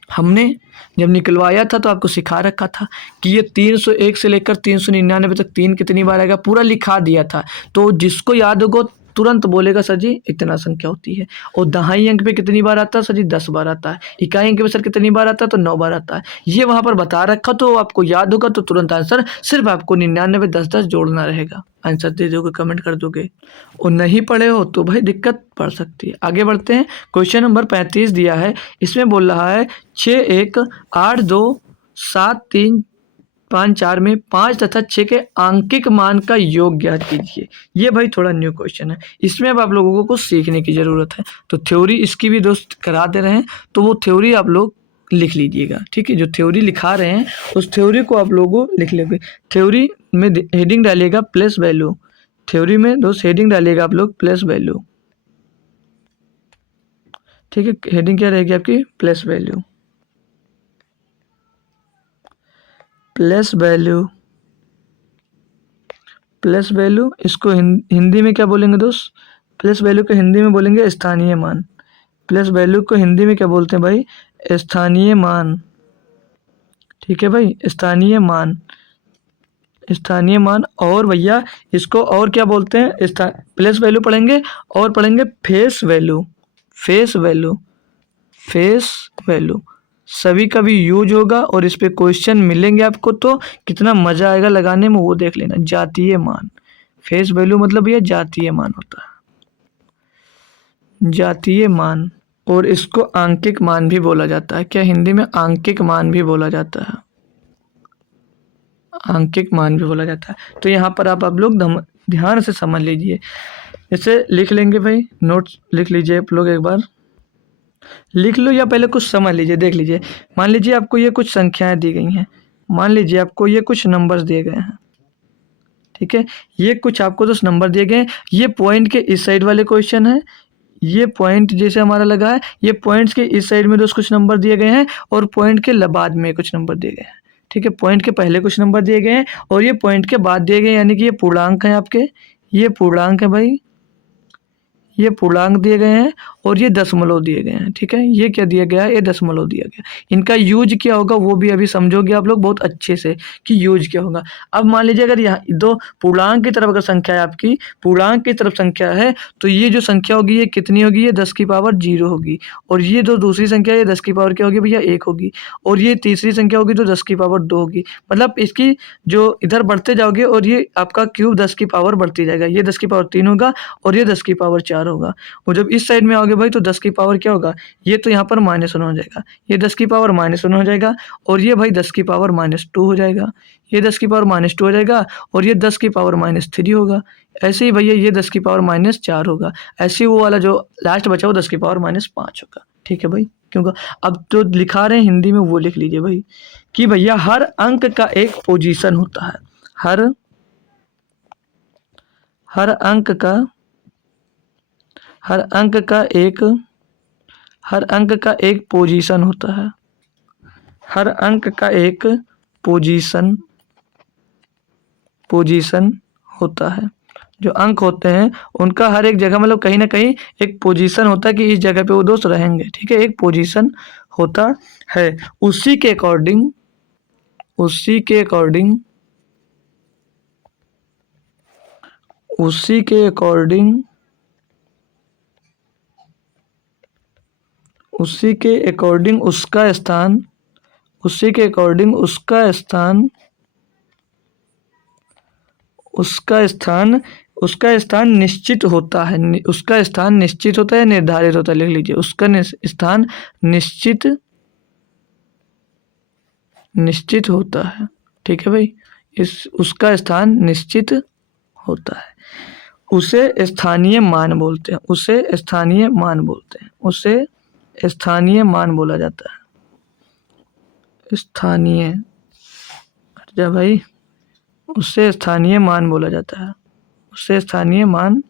हमने जब निकलवाया था तो आपको सिखा रखा था कि ये 301 से लेकर 399 तक 3 कितनी बार आएगा, पूरा लिखा दिया था। तो जिसको याद होगा तुरंत बोलेगा सर जी इतना संख्या होती है। और दहाई अंक पे कितनी बार आता है सर जी, 10 बार आता है। इकाई अंक पे सर कितनी बार आता है, तो 9 बार आता है। ये वहाँ पर बता रखा तो आपको याद होगा तो तुरंत आंसर, सिर्फ आपको 99 10 10 जोड़ना रहेगा, आंसर दे दोगे, कमेंट कर दोगे। और नहीं पढ़े हो तो भाई दिक्कत पड़ सकती है। आगे बढ़ते हैं, क्वेश्चन नंबर 35 दिया है, इसमें बोल रहा है 6 1 8 2 7 3 5 4 में 5 तथा 6 के आंकिक मान का योग ज्ञात कीजिए। ये भाई थोड़ा न्यू क्वेश्चन है, इसमें अब आप लोगों को कुछ सीखने की ज़रूरत है। तो थ्योरी इसकी भी दोस्त करा दे रहे हैं, तो वो थ्योरी आप लोग लिख लीजिएगा। ठीक है, जो थ्योरी लिखा रहे हैं उस थ्योरी को आप लोगों लिख लेंगे। थ्योरी में हेडिंग डालिएगा प्लेस वैल्यू, थ्योरी में दोस्त हेडिंग डालिएगा आप लोग प्लेस वैल्यू। ठीक है, हेडिंग क्या रहेगी आपकी, place value, place value, place value. इसको हिंदी में क्या बोलेंगे दोस्त, प्लेस वैल्यू को हिंदी में बोलेंगे स्थानीय मान। प्लेस वैल्यू को हिंदी में क्या बोलते हैं भाई, स्थानीय मान। ठीक है भाई, स्थानीय मान, स्थानीय मान। और भैया इसको और क्या बोलते हैं, प्लेस वैल्यू पढ़ेंगे और पढ़ेंगे face value, face value, face value सभी का भी यूज होगा और इस पे क्वेश्चन मिलेंगे आपको, तो कितना मज़ा आएगा लगाने में वो देख लेना। जातीय मान, फेस वैल्यू मतलब ये जातीय मान होता है, जातीय मान। और इसको आंकिक मान भी बोला जाता है। क्या हिंदी में आंकिक मान भी बोला जाता है, आंकिक मान भी बोला जाता है। तो यहाँ पर आप लोग ध्यान से समझ लीजिए। इसे लिख लेंगे भाई, नोट्स लिख लीजिए आप लोग, एक बार लिख लो या पहले कुछ समझ लीजिए, देख लीजिए। मान लीजिए आपको ये कुछ संख्याएं दी गई हैं, मान लीजिए आपको ये कुछ नंबर्स दिए गए हैं, ठीक है। ये कुछ आपको 10 नंबर दिए गए हैं। ये पॉइंट के इस साइड वाले क्वेश्चन है, ये पॉइंट जैसे हमारा लगा है, ये पॉइंट्स के इस साइड में कुछ नंबर दिए गए हैं और पॉइंट के बाद में कुछ नंबर दिए गए हैं, ठीक है। पॉइंट के पहले कुछ नंबर दिए गए हैं और ये पॉइंट के बाद दिए गए हैं, यानी कि ये पूर्णांक है आपके, ये पूर्णांक है भाई, ये पूर्णांक दिए गए हैं और ये दशमलव दिए गए हैं, ठीक है। ये क्या दिया गया है, ये दशमलव दिया गया। इनका यूज क्या होगा वो भी अभी समझोगे आप लोग बहुत अच्छे से कि यूज क्या होगा। अब मान लीजिए अगर यहाँ दो पूर्णांक की तरफ अगर संख्या है आपकी, पूर्णांक की तरफ संख्या है, तो ये जो संख्या होगी ये कितनी होगी, ये 10 की पावर 0 होगी। और ये जो दूसरी संख्या ये 10 की पावर क्या होगी भैया, 1 होगी। और ये तीसरी संख्या होगी तो 10 की पावर 2 होगी। मतलब इसकी जो इधर बढ़ते जाओगे और ये आपका क्यूब 10 की पावर बढ़ती जाएगा, ये 10 की पावर 3 होगा और ये 10 की पावर 4 होगा। और जब इस साइड में आओगे भाई तो 10 की पावर क्या होगा, ये तो यहाँ पर -1 हो जाएगा, ये 10 की पावर -1 हो जाएगा और ये भाई 10 की पावर -2 हो जाएगा, ये 10 की पावर -2 हो जाएगा और ये 10 की पावर -3 होगा। ऐसे ही भैया ये 10 की पावर -4 होगा। ऐसे ही वो वाला जो लास्ट बचा वो 10 की पावर -5 होगा, ठीक है भाई। क्योंकि अब जो लिखा रहे हैं हिंदी में वो लिख लीजिए भाई कि भैया हर अंक का एक पोजीशन होता है, हर अंक का एक पोजीशन होता है, हर अंक का एक पोजीशन होता है। जो अंक होते हैं उनका हर एक जगह मतलब कहीं ना कहीं एक पोजीशन होता है कि इस जगह पे वो दोस्त रहेंगे, ठीक है। एक पोजीशन होता है, उसी के अकॉर्डिंग उसका स्थान निश्चित होता है, उसका स्थान निश्चित होता है, निर्धारित होता है, लिख लीजिए। उसका स्थान निश्चित होता है, ठीक है भाई। उसका स्थान निश्चित होता है, उसे स्थानीय मान बोलते हैं, उसे स्थानीय मान बोला जाता है। स्थानीय, हट भाई, उससे स्थानीय मान बोला जाता है, उससे स्थानीय मान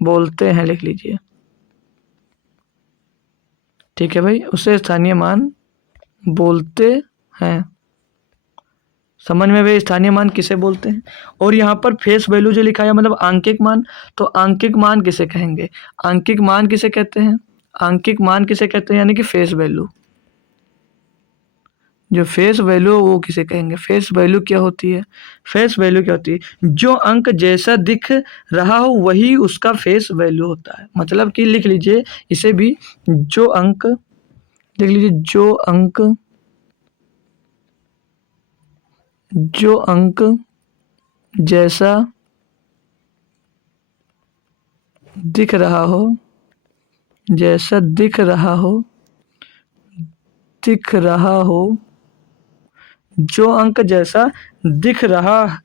बोलते हैं, लिख लीजिए, ठीक है भाई। उससे स्थानीय मान बोलते हैं, समझ में भाई स्थानीय मान किसे बोलते हैं। और यहाँ पर फेस वैल्यू जो लिखा है मतलब आंकिक मान, तो आंकिक मान किसे कहेंगे, आंकिक मान किसे कहते हैं, यानी कि फेस वैल्यू। जो फेस वैल्यू वो किसे कहेंगे, फेस वैल्यू क्या होती है, जो अंक जैसा दिख रहा हो वही उसका फेस वैल्यू होता है। मतलब कि लिख लीजिए इसे भी, जो अंक जैसा दिख रहा हो, जो अंक जैसा दिख रहा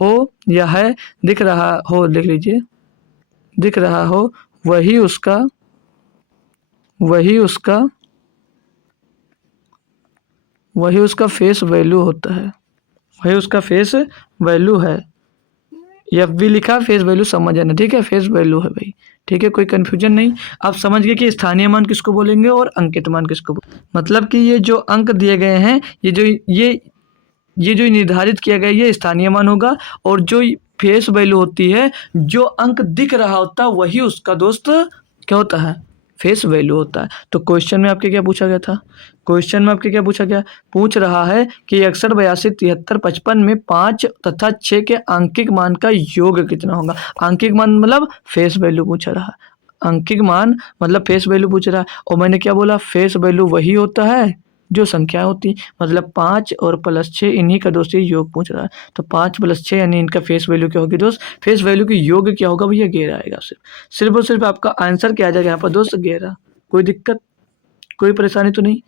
हो या है, दिख रहा हो, लिख लीजिए, दिख रहा हो वही उसका फेस वैल्यू होता है, वही उसका फेस वैल्यू है। एफ भी लिखा, फेस वैल्यू समझ आना, ठीक है। फेस वैल्यू है भाई, ठीक है, कोई कंफ्यूजन नहीं। आप समझ गए कि स्थानीय मान किसको बोलेंगे और अंकित मान किसको मतलब कि ये जो अंक दिए गए हैं, ये जो निर्धारित किया गया ये स्थानीय मान होगा। और जो फेस वैल्यू होती है, जो अंक दिख रहा होता है वही उसका दोस्त क्या होता है, फेस वैल्यू होता है। तो क्वेश्चन में आपके क्या पूछा गया था, पूछ रहा है कि 61, 82, 73, 55 में 5 तथा 6 के आंकिक मान का योग कितना होगा। आंकिक मान मतलब फेस वैल्यू पूछ रहा है, अंकिक मान मतलब फेस वैल्यू पूछ रहा है। और मैंने क्या बोला, फेस वैल्यू वही होता है जो संख्या होती, मतलब 5 और प्लस 6 इन्हीं का दोस्त ये योग पूछ रहा है। तो 5 प्लस 6 यानी इनका फेस वैल्यू क्या होगी दोस्त? फेस वैल्यू की योग क्या होगा भैया? 11 आएगा। सिर्फ और सिर्फ आपका आंसर क्या आ जाएगा यहाँ पर दोस्त? 11। कोई दिक्कत, कोई परेशानी तो नहीं?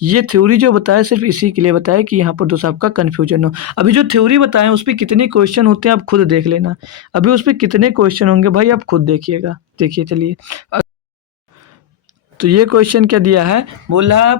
ये थ्योरी जो बताया सिर्फ इसी के लिए बताया कि यहाँ पर दोस्त आपका कन्फ्यूजन हो। अभी जो थ्योरी बताएं उस पर कितने क्वेश्चन होते हैं आप खुद देख लेना। अभी उस पर कितने क्वेश्चन होंगे भाई आप खुद देखिएगा। देखिए चलिए, तो ये क्वेश्चन क्या दिया है, बोल रहा है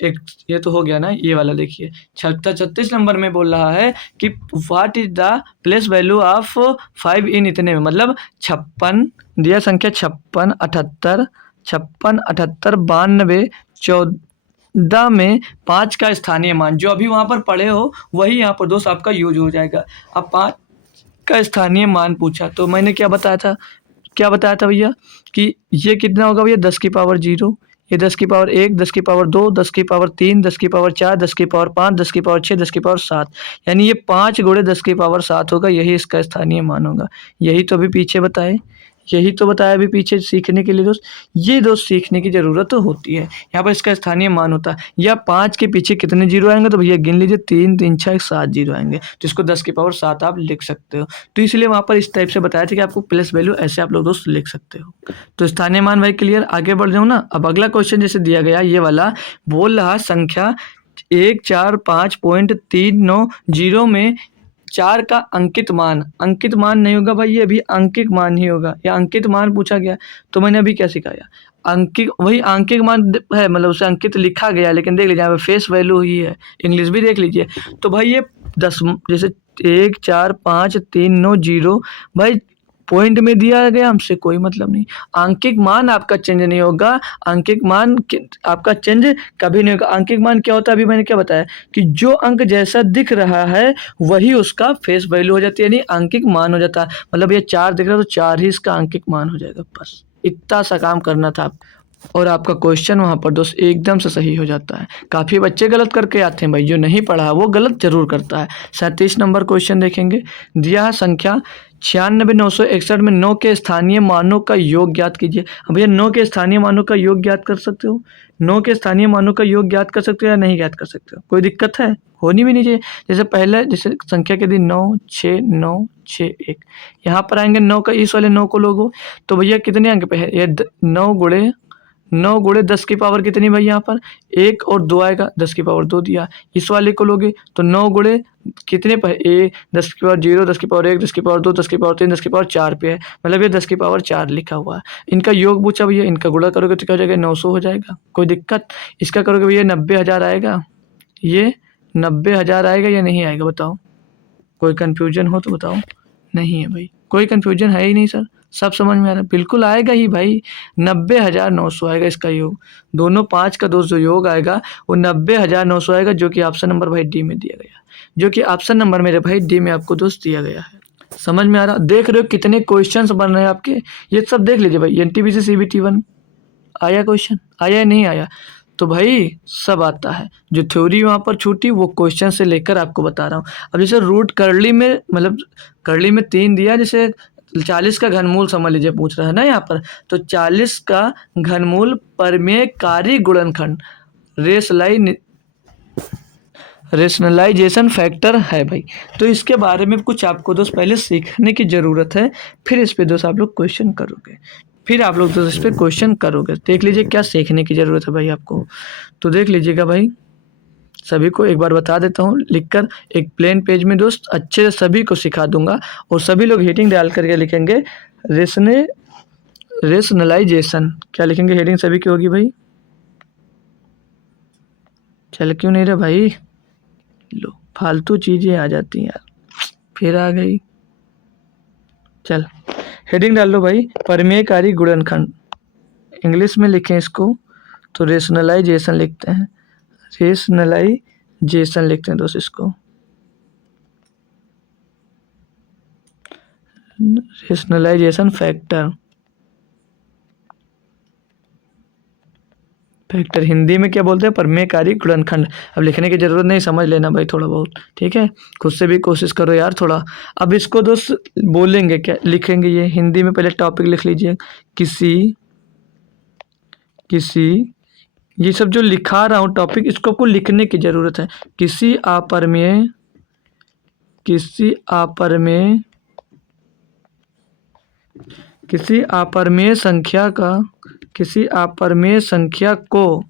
एक, ये तो हो गया ना ये वाला। देखिए 36 नंबर में बोल रहा है कि what is the place value of 5 इन इतने में, मतलब 56 दिया, संख्या 56, 78, 56, 78, 92, 14 में 5 का स्थानीय मान। जो अभी वहां पर पढ़े हो वही यहाँ पर दोस्त आपका यूज हो जाएगा। अब 5 का स्थानीय मान पूछा तो मैंने क्या बताया था, क्या बताया था भैया कि ये कितना होगा भैया? 10 की पावर 0, ये 10 की पावर 1, 10 की पावर 2, 10 की पावर 3, 10 की पावर 4, 10 की पावर 5, 10 की पावर 6, 10 की पावर 7, यानी ये 5 गुणे 10 की पावर 7 होगा। यही इसका स्थानीय मान होगा। यही तो अभी पीछे बताए, यही तो बताया अभी पीछे सीखने के लिए दोस्त। ये दोस्त सीखने की ज़रूरत तो होती है। यहाँ पर इसका स्थानीय मान होता है, या 5 के पीछे कितने जीरो आएंगे? तो भैया गिन लीजिए, 3 3 6 7 जीरो आएंगे। तो इसको 10 की पावर 7 आप लिख सकते हो। तो इसलिए वहाँ पर इस टाइप से बताया था कि आपको प्लस वैल्यू ऐसे आप लोग दोस्त लिख सकते हो। तो स्थानीय मान भाई क्लियर। आगे बढ़ जाऊँ ना। अब अगला क्वेश्चन जैसे दिया गया ये वाला, बोल रहा संख्या 145.390 में 4 का अंकित मान। अंकित मान नहीं होगा भाई, ये अभी अंकित मान ही होगा, या अंकित मान पूछा गया। तो मैंने अभी क्या सिखाया, अंकित, वही अंकित मान है, मतलब उसे अंकित लिखा गया, लेकिन देख लीजिए यहाँ पे फेस वैल्यू ही है। इंग्लिश भी देख लीजिए। तो भाई ये 10 जैसे 145.390 भाई पॉइंट में दिया गया, हमसे कोई मतलब नहीं। आंकिक मान आपका चेंज नहीं होगा। आंकिक मान आपका चेंज कभी नहीं होगा। आंकिक मान क्या होता है, अभी मैंने क्या बताया कि जो अंक जैसा दिख रहा है वही उसका फेस वैल्यू हो जाती है, यानी आंकिक मान हो जाता है। मतलब ये 4 दिख रहा है तो 4 ही इसका आंकिक मान हो जाएगा। बस इतना सा काम करना था आपको, और आपका क्वेश्चन वहाँ पर दोस्त एकदम से सही हो जाता है। काफ़ी बच्चे गलत करके आते हैं भाई, जो नहीं पढ़ा है वो गलत जरूर करता है। 37 नंबर क्वेश्चन देखेंगे। दिया है संख्या 96,961 में 9 के स्थानीय मानों का योग ज्ञात कीजिए। अब भैया 9 के स्थानीय मानों का योग ज्ञात कर सकते हो? 9 के स्थानीय मानों का योग ज्ञात कर सकते हो या नहीं ज्ञात कर सकते हो? कोई दिक्कत है? होनी भी नहीं चाहिए। जैसे पहले जैसे संख्या के दिन 9 6 9 6 1, यहाँ पर आएंगे 9 का, इस वाले 9 को लोगो तो भैया कितने अंक पे है ये? 9 गुणे 10 की पावर कितनी भाई? यहाँ पर 1 और 2 आएगा, 10 की पावर 2 दिया। इस वाले को लोगे तो 9 गुणे कितने पर? 10 की पावर 0, 10 की पावर 1, 10 की पावर 2, 10 की पावर 3, 10 की पावर 4 पे है, मतलब ये 10 की पावर 4 लिखा हुआ है। इनका योग पूछा भैया, इनका गुणा करोगे तो क्या हो जाएगा? 900 हो जाएगा। कोई दिक्कत? इसका करोगे भैया 90,000 आएगा। ये 90,000 आएगा या नहीं आएगा बताओ? कोई कन्फ्यूजन हो तो बताओ। नहीं है भाई, कोई कन्फ्यूजन है ही नहीं सर, सब समझ में आ रहा है। बिल्कुल आएगा ही भाई, 90,900 आएगा इसका योग। दोनों 5 का दोस्त जो योग आएगा वो 90,900 आएगा, जो कि ऑप्शन नंबर भाई डी में दिया गया, जो कि ऑप्शन नंबर मेरे भाई डी में आपको दोस्त दिया गया है। समझ में आ रहा? देख रहे हो कितने क्वेश्चंस बन रहे हैं आपके, ये सब देख लीजिए भाई। एनटीपीसी सीबीटी 1 आया क्वेश्चन, आया या नहीं आया? तो भाई सब आता है। जो थ्योरी वहाँ पर छूटी वो क्वेश्चन से लेकर आपको बता रहा हूँ। अब जैसे रूट करली में, मतलब करली में 3 दिया, जैसे 40 का घनमूल समझ लीजिए पूछ रहा है ना यहाँ पर। तो 40 का घनमूल परमेयकारी गुणनखंड रेशनलाइजेशन फैक्टर है भाई। तो इसके बारे में कुछ आपको दोस्त पहले सीखने की ज़रूरत है, फिर इस पे दोस्त आप लोग क्वेश्चन करोगे, फिर आप लोग दोस्त इस पे क्वेश्चन करोगे। देख लीजिए क्या सीखने की ज़रूरत है भाई आपको। तो देख लीजिएगा भाई, सभी को एक बार बता देता हूँ लिखकर एक प्लेन पेज में दोस्त, अच्छे से सभी को सिखा दूंगा, और सभी लोग हेडिंग डाल करके लिखेंगे रेशनलाइजेशन। क्या लिखेंगे हेडिंग सभी की होगी भाई? चल क्यों नहीं रहा भाई? लो फालतू चीज़ें आ जाती हैं यार, फिर आ गई। चल हेडिंग डाल लो भाई, परमेयकारी गुणनखंड। इंग्लिश में लिखें इसको तो रेशनलाइजेशन लिखते हैं, रेशनलाइजेशन लिखते हैं दोस्त इसको, रेशनलाइजेशन फैक्टर। फैक्टर हिंदी में क्या बोलते हैं? परमेयकारी गुणनखंड। अब लिखने की जरूरत नहीं, समझ लेना भाई थोड़ा बहुत, ठीक है? खुद से भी कोशिश करो यार थोड़ा। अब इसको दोस्त बोलेंगे क्या, लिखेंगे ये हिंदी में। पहले टॉपिक लिख लीजिए, किसी ये सब जो लिखा रहा हूँ टॉपिक, इसको आपको लिखने की ज़रूरत है। किसी अपरिमेय किसी अपरिमेय किसी अपरिमेय संख्या का किसी अपरिमेय संख्या को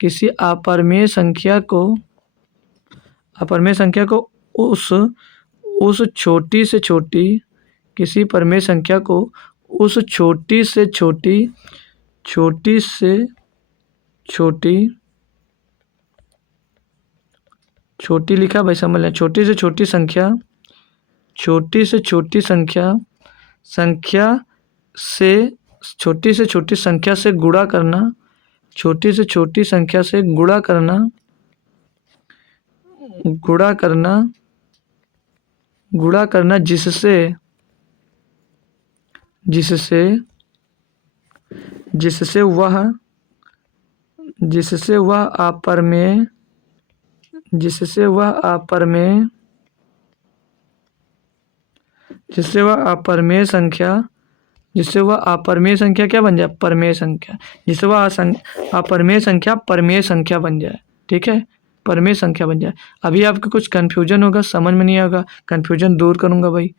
किसी अपरिमेय संख्या को उस छोटी से छोटी किसी परिमेय संख्या को उस छोटी से छोटी लिखा भाई, समझ लें। छोटी से छोटी संख्या से छोटी संख्या से गुणा करना छोटी से छोटी संख्या से गुणा करना जिससे जिससे वह अपरिमेय संख्या क्या बन जाए, परिमेय संख्या। जिससे वह अपरिमेय संख्या परिमेय संख्या बन जाए। ठीक है, परिमेय संख्या बन जाए। अभी आपको कुछ कन्फ्यूजन होगा, समझ में नहीं आएगा, कन्फ्यूजन दूर करूंगा भाई।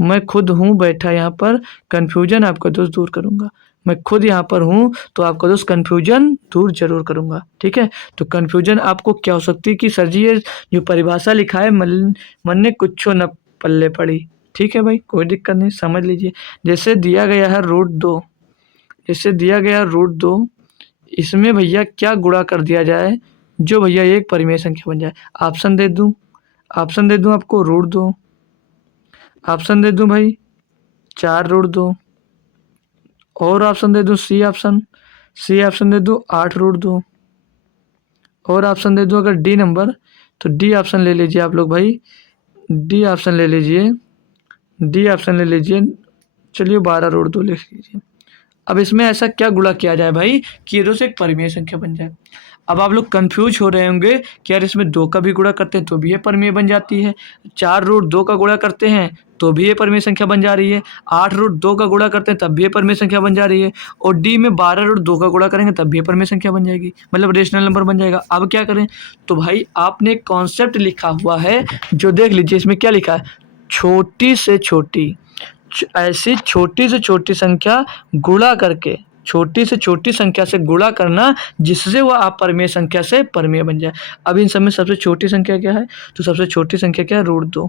मैं खुद हूँ बैठा यहाँ पर, कन्फ्यूजन आपका दोस्त दूर करूंगा। मैं खुद यहाँ पर हूँ तो आपका दोस्त कन्फ्यूजन दूर जरूर करूंगा। ठीक है, तो कन्फ्यूजन आपको क्या हो सकती है कि सर जी ये जो परिभाषा लिखा है मन ने कुछ न पल्ले पड़ी। ठीक है भाई, कोई दिक्कत नहीं, समझ लीजिए। जैसे दिया गया है √2, इसमें भैया क्या गुणा कर दिया जाए जो भैया एक परिमेय संख्या बन जाए। ऑप्शन दे दूं आपको √2, ऑप्शन दे दूं भाई 4√2, और ऑप्शन दे दूं सी ऑप्शन दे दूं 8√2, और ऑप्शन दे दूं अगर डी नंबर तो डी ऑप्शन ले लीजिए आप लोग भाई, डी ऑप्शन ले लीजिए। चलिए 12√2 लिख लीजिए। अब इसमें ऐसा क्या गुणा किया जाए भाई कि ये दो से एक परिमेय संख्या बन जाए। अब आप लोग कंफ्यूज हो रहे होंगे कि यार इसमें 2 का भी गुणा करते हैं तो भी ये परिमेय बन जाती है, 4√2 का गुणा करते हैं तो भी ये परिमेय संख्या बन जा रही है, 8√2 का गुणा करते हैं तब भी ये परिमेय संख्या बन जा रही है, और डी में 12√2 का गुणा करेंगे तब भी ये परिमेय संख्या बन जाएगी, मतलब रेशनल नंबर बन जाएगा। अब क्या करें, तो भाई आपने एक कॉन्सेप्ट लिखा हुआ है जो देख लीजिए, इसमें क्या लिखा है, छोटी से छोटी संख्या गुणा करके छोटी से छोटी संख्या से गुणा करना जिससे वह अपरिमेय संख्या से परिमेय बन जाए। अब इन सब में सबसे छोटी संख्या क्या है, तो सबसे छोटी संख्या क्या है, √2।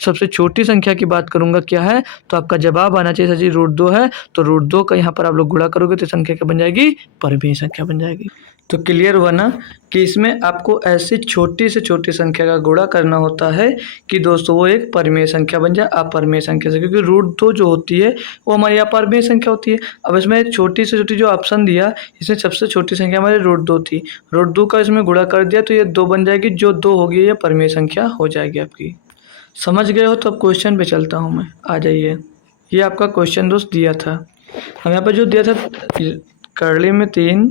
सबसे छोटी संख्या की बात करूंगा क्या है, तो आपका जवाब आना चाहिए सर जी √2 है, तो √2 का यहाँ पर आप लोग गुणा करोगे तो संख्या क्या बन जाएगी, परिमेय संख्या बन जाएगी। तो क्लियर हुआ ना कि इसमें आपको ऐसी छोटी से छोटी संख्या का गुणा करना होता है कि दोस्तों वो एक परिमेय संख्या बन जाए अपरिमेय संख्या से, क्योंकि √2 जो होती है वो हमारी अपरिमेय संख्या होती है। अब इसमें छोटी से छोटी जो ऑप्शन दिया, इसमें सबसे छोटी संख्या हमारी √2 थी, √2 का इसमें गुणा कर दिया तो ये 2 बन जाएगी, जो 2 होगी ये परिमेय संख्या हो जाएगी आपकी। समझ गए हो, तो अब क्वेश्चन पे चलता हूँ मैं, आ जाइए। ये आपका क्वेश्चन दोस्त दिया था, हम यहाँ पर जो दिया था करली में 3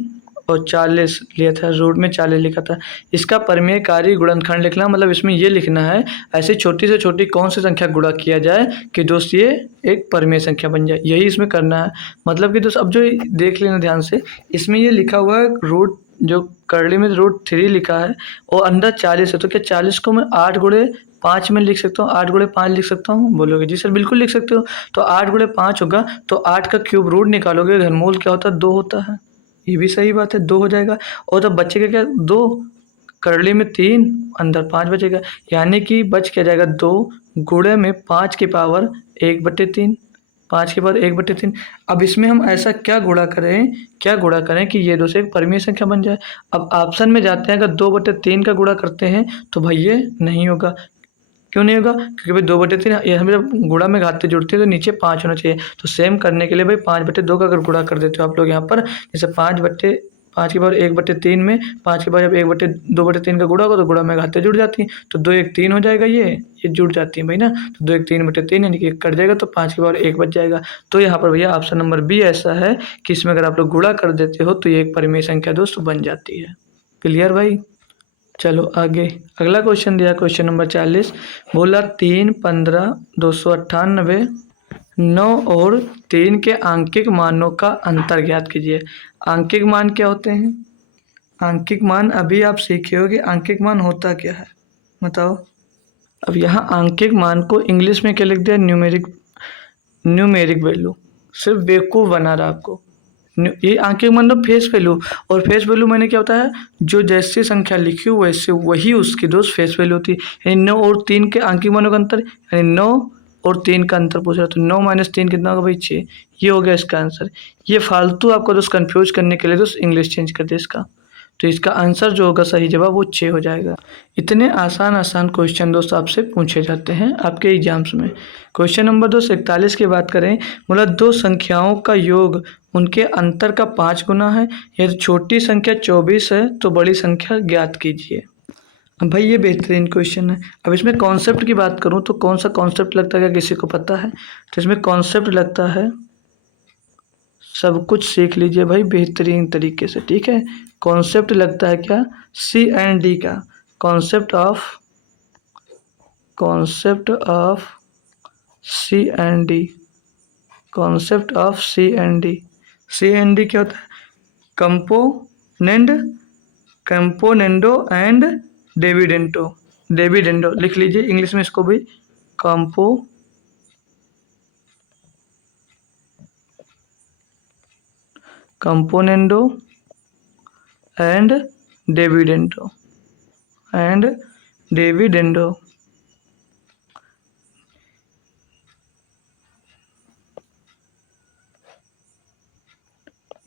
और 40 लिया था, रूट में 40 लिखा था। इसका परिमेयकारी गुणनखंड लिखना, मतलब इसमें ये लिखना है ऐसी छोटी से छोटी कौन सी संख्या गुणा किया जाए कि दोस्त ये एक परिमेय संख्या बन जाए, यही इसमें करना है। मतलब कि दोस्त अब जो देख लेना ध्यान से, इसमें ये लिखा हुआ है रूट, जो करली में √3 लिखा है और अंदर 40 है, तो क्या 40 को मैं 8×5 में लिख सकता हूँ, 8×5 लिख सकता हूँ, बोलोगे जी सर बिल्कुल लिख सकते हो। तो 8×5 होगा तो 8 का क्यूब रूट निकालोगे, घनमूल क्या होता है, 2 होता है, ये भी सही बात है, 2 हो जाएगा। और तब बचेगा क्या, 2, करली में 3 अंदर 5 बचेगा, यानी कि बच क्या जाएगा 2 गुणे में 5 की पावर 1/3, 5 की पावर 1/3। अब इसमें हम ऐसा क्या गुणा करें कि ये दो से एक परिमेय संख्या बन जाए। अब ऑप्शन में जाते हैं, अगर 2/3 का गुणा करते हैं तो भाई ये नहीं होगा। क्यों नहीं होगा, क्योंकि भाई 2/3 ये हमें जब गुणा में घाते जुड़ते हैं तो नीचे 5 होना चाहिए। तो सेम करने के लिए भाई 5/2 का अगर गुणा कर देते हो आप लोग यहाँ पर, जैसे 5 की पावर 1/3 में 5 की पावर जब 2/3 का गुणा होगा तो गुणा में घाते जुड़ जाती हैं, तो 2 1 3 हो जाएगा, ये जुड़ जाती है भाई ना, तो 2 1 3/3 यानी कि कट जाएगा तो 5 की पावर 1 बच जाएगा। तो यहाँ पर भैया ऑप्शन नंबर बी ऐसा है कि इसमें अगर आप लोग गुणा कर देते हो तो ये एक परिमेय संख्या दोस्तों बन जाती है। क्लियर भाई, चलो आगे अगला क्वेश्चन दिया, क्वेश्चन नंबर 40, बोला 3, 15, 298, 9 और 3 के आंकिक मानों का अंतर ज्ञात कीजिए। आंकिक मान क्या होते हैं, आंकिक मान अभी आप सीखे हो कि आंकिक मान होता क्या है, बताओ। अब यहाँ आंकिक मान को इंग्लिश में क्या लिख दिया, न्यूमेरिक, न्यूमेरिक वैल्यू। सिर्फ बेवकूफ़ बना रहा आपको। ये आंकिक मतलब फेस वैल्यू, और फेस वैल्यू मैंने क्या होता है, जो जैसी संख्या लिखी हो वैसे वही उसकी दोस्त फेस वैल्यू होती है। यानी 9 और 3 के आंकिक मानों का अंतर, यानी 9 और 3 का अंतर पूछ रहा, तो 9 माइनस 3 कितना होगा भाई, 6। ये हो गया इसका आंसर। ये फालतू आपको दोस्त कंफ्यूज करने के लिए दोस्त इंग्लिश चेंज कर दे इसका। तो इसका आंसर जो होगा सही जवाब वो 6 हो जाएगा। इतने आसान आसान क्वेश्चन दोस्त आपसे पूछे जाते हैं आपके एग्जाम्स में। क्वेश्चन नंबर 241 की बात करें, बोला दो संख्याओं का योग उनके अंतर का 5 गुना है। यदि छोटी संख्या 24 है तो बड़ी संख्या ज्ञात कीजिए। अब भाई ये बेहतरीन क्वेश्चन है। अब इसमें कॉन्सेप्ट की बात करूँ तो कौन सा कॉन्सेप्ट लगता है, क्या किसी को पता है? तो इसमें कॉन्सेप्ट लगता है, सब कुछ सीख लीजिए भाई बेहतरीन तरीके से, ठीक है। कॉन्सेप्ट लगता है क्या, C&D का, कॉन्सेप्ट ऑफ C&D, C&D क्या होता है, कंपोनेंड, कंपोनेंडो एंड डेविडेंडो लिख लीजिए इंग्लिश में इसको भी, कंपोनेंडो एंड डेविडेंडो।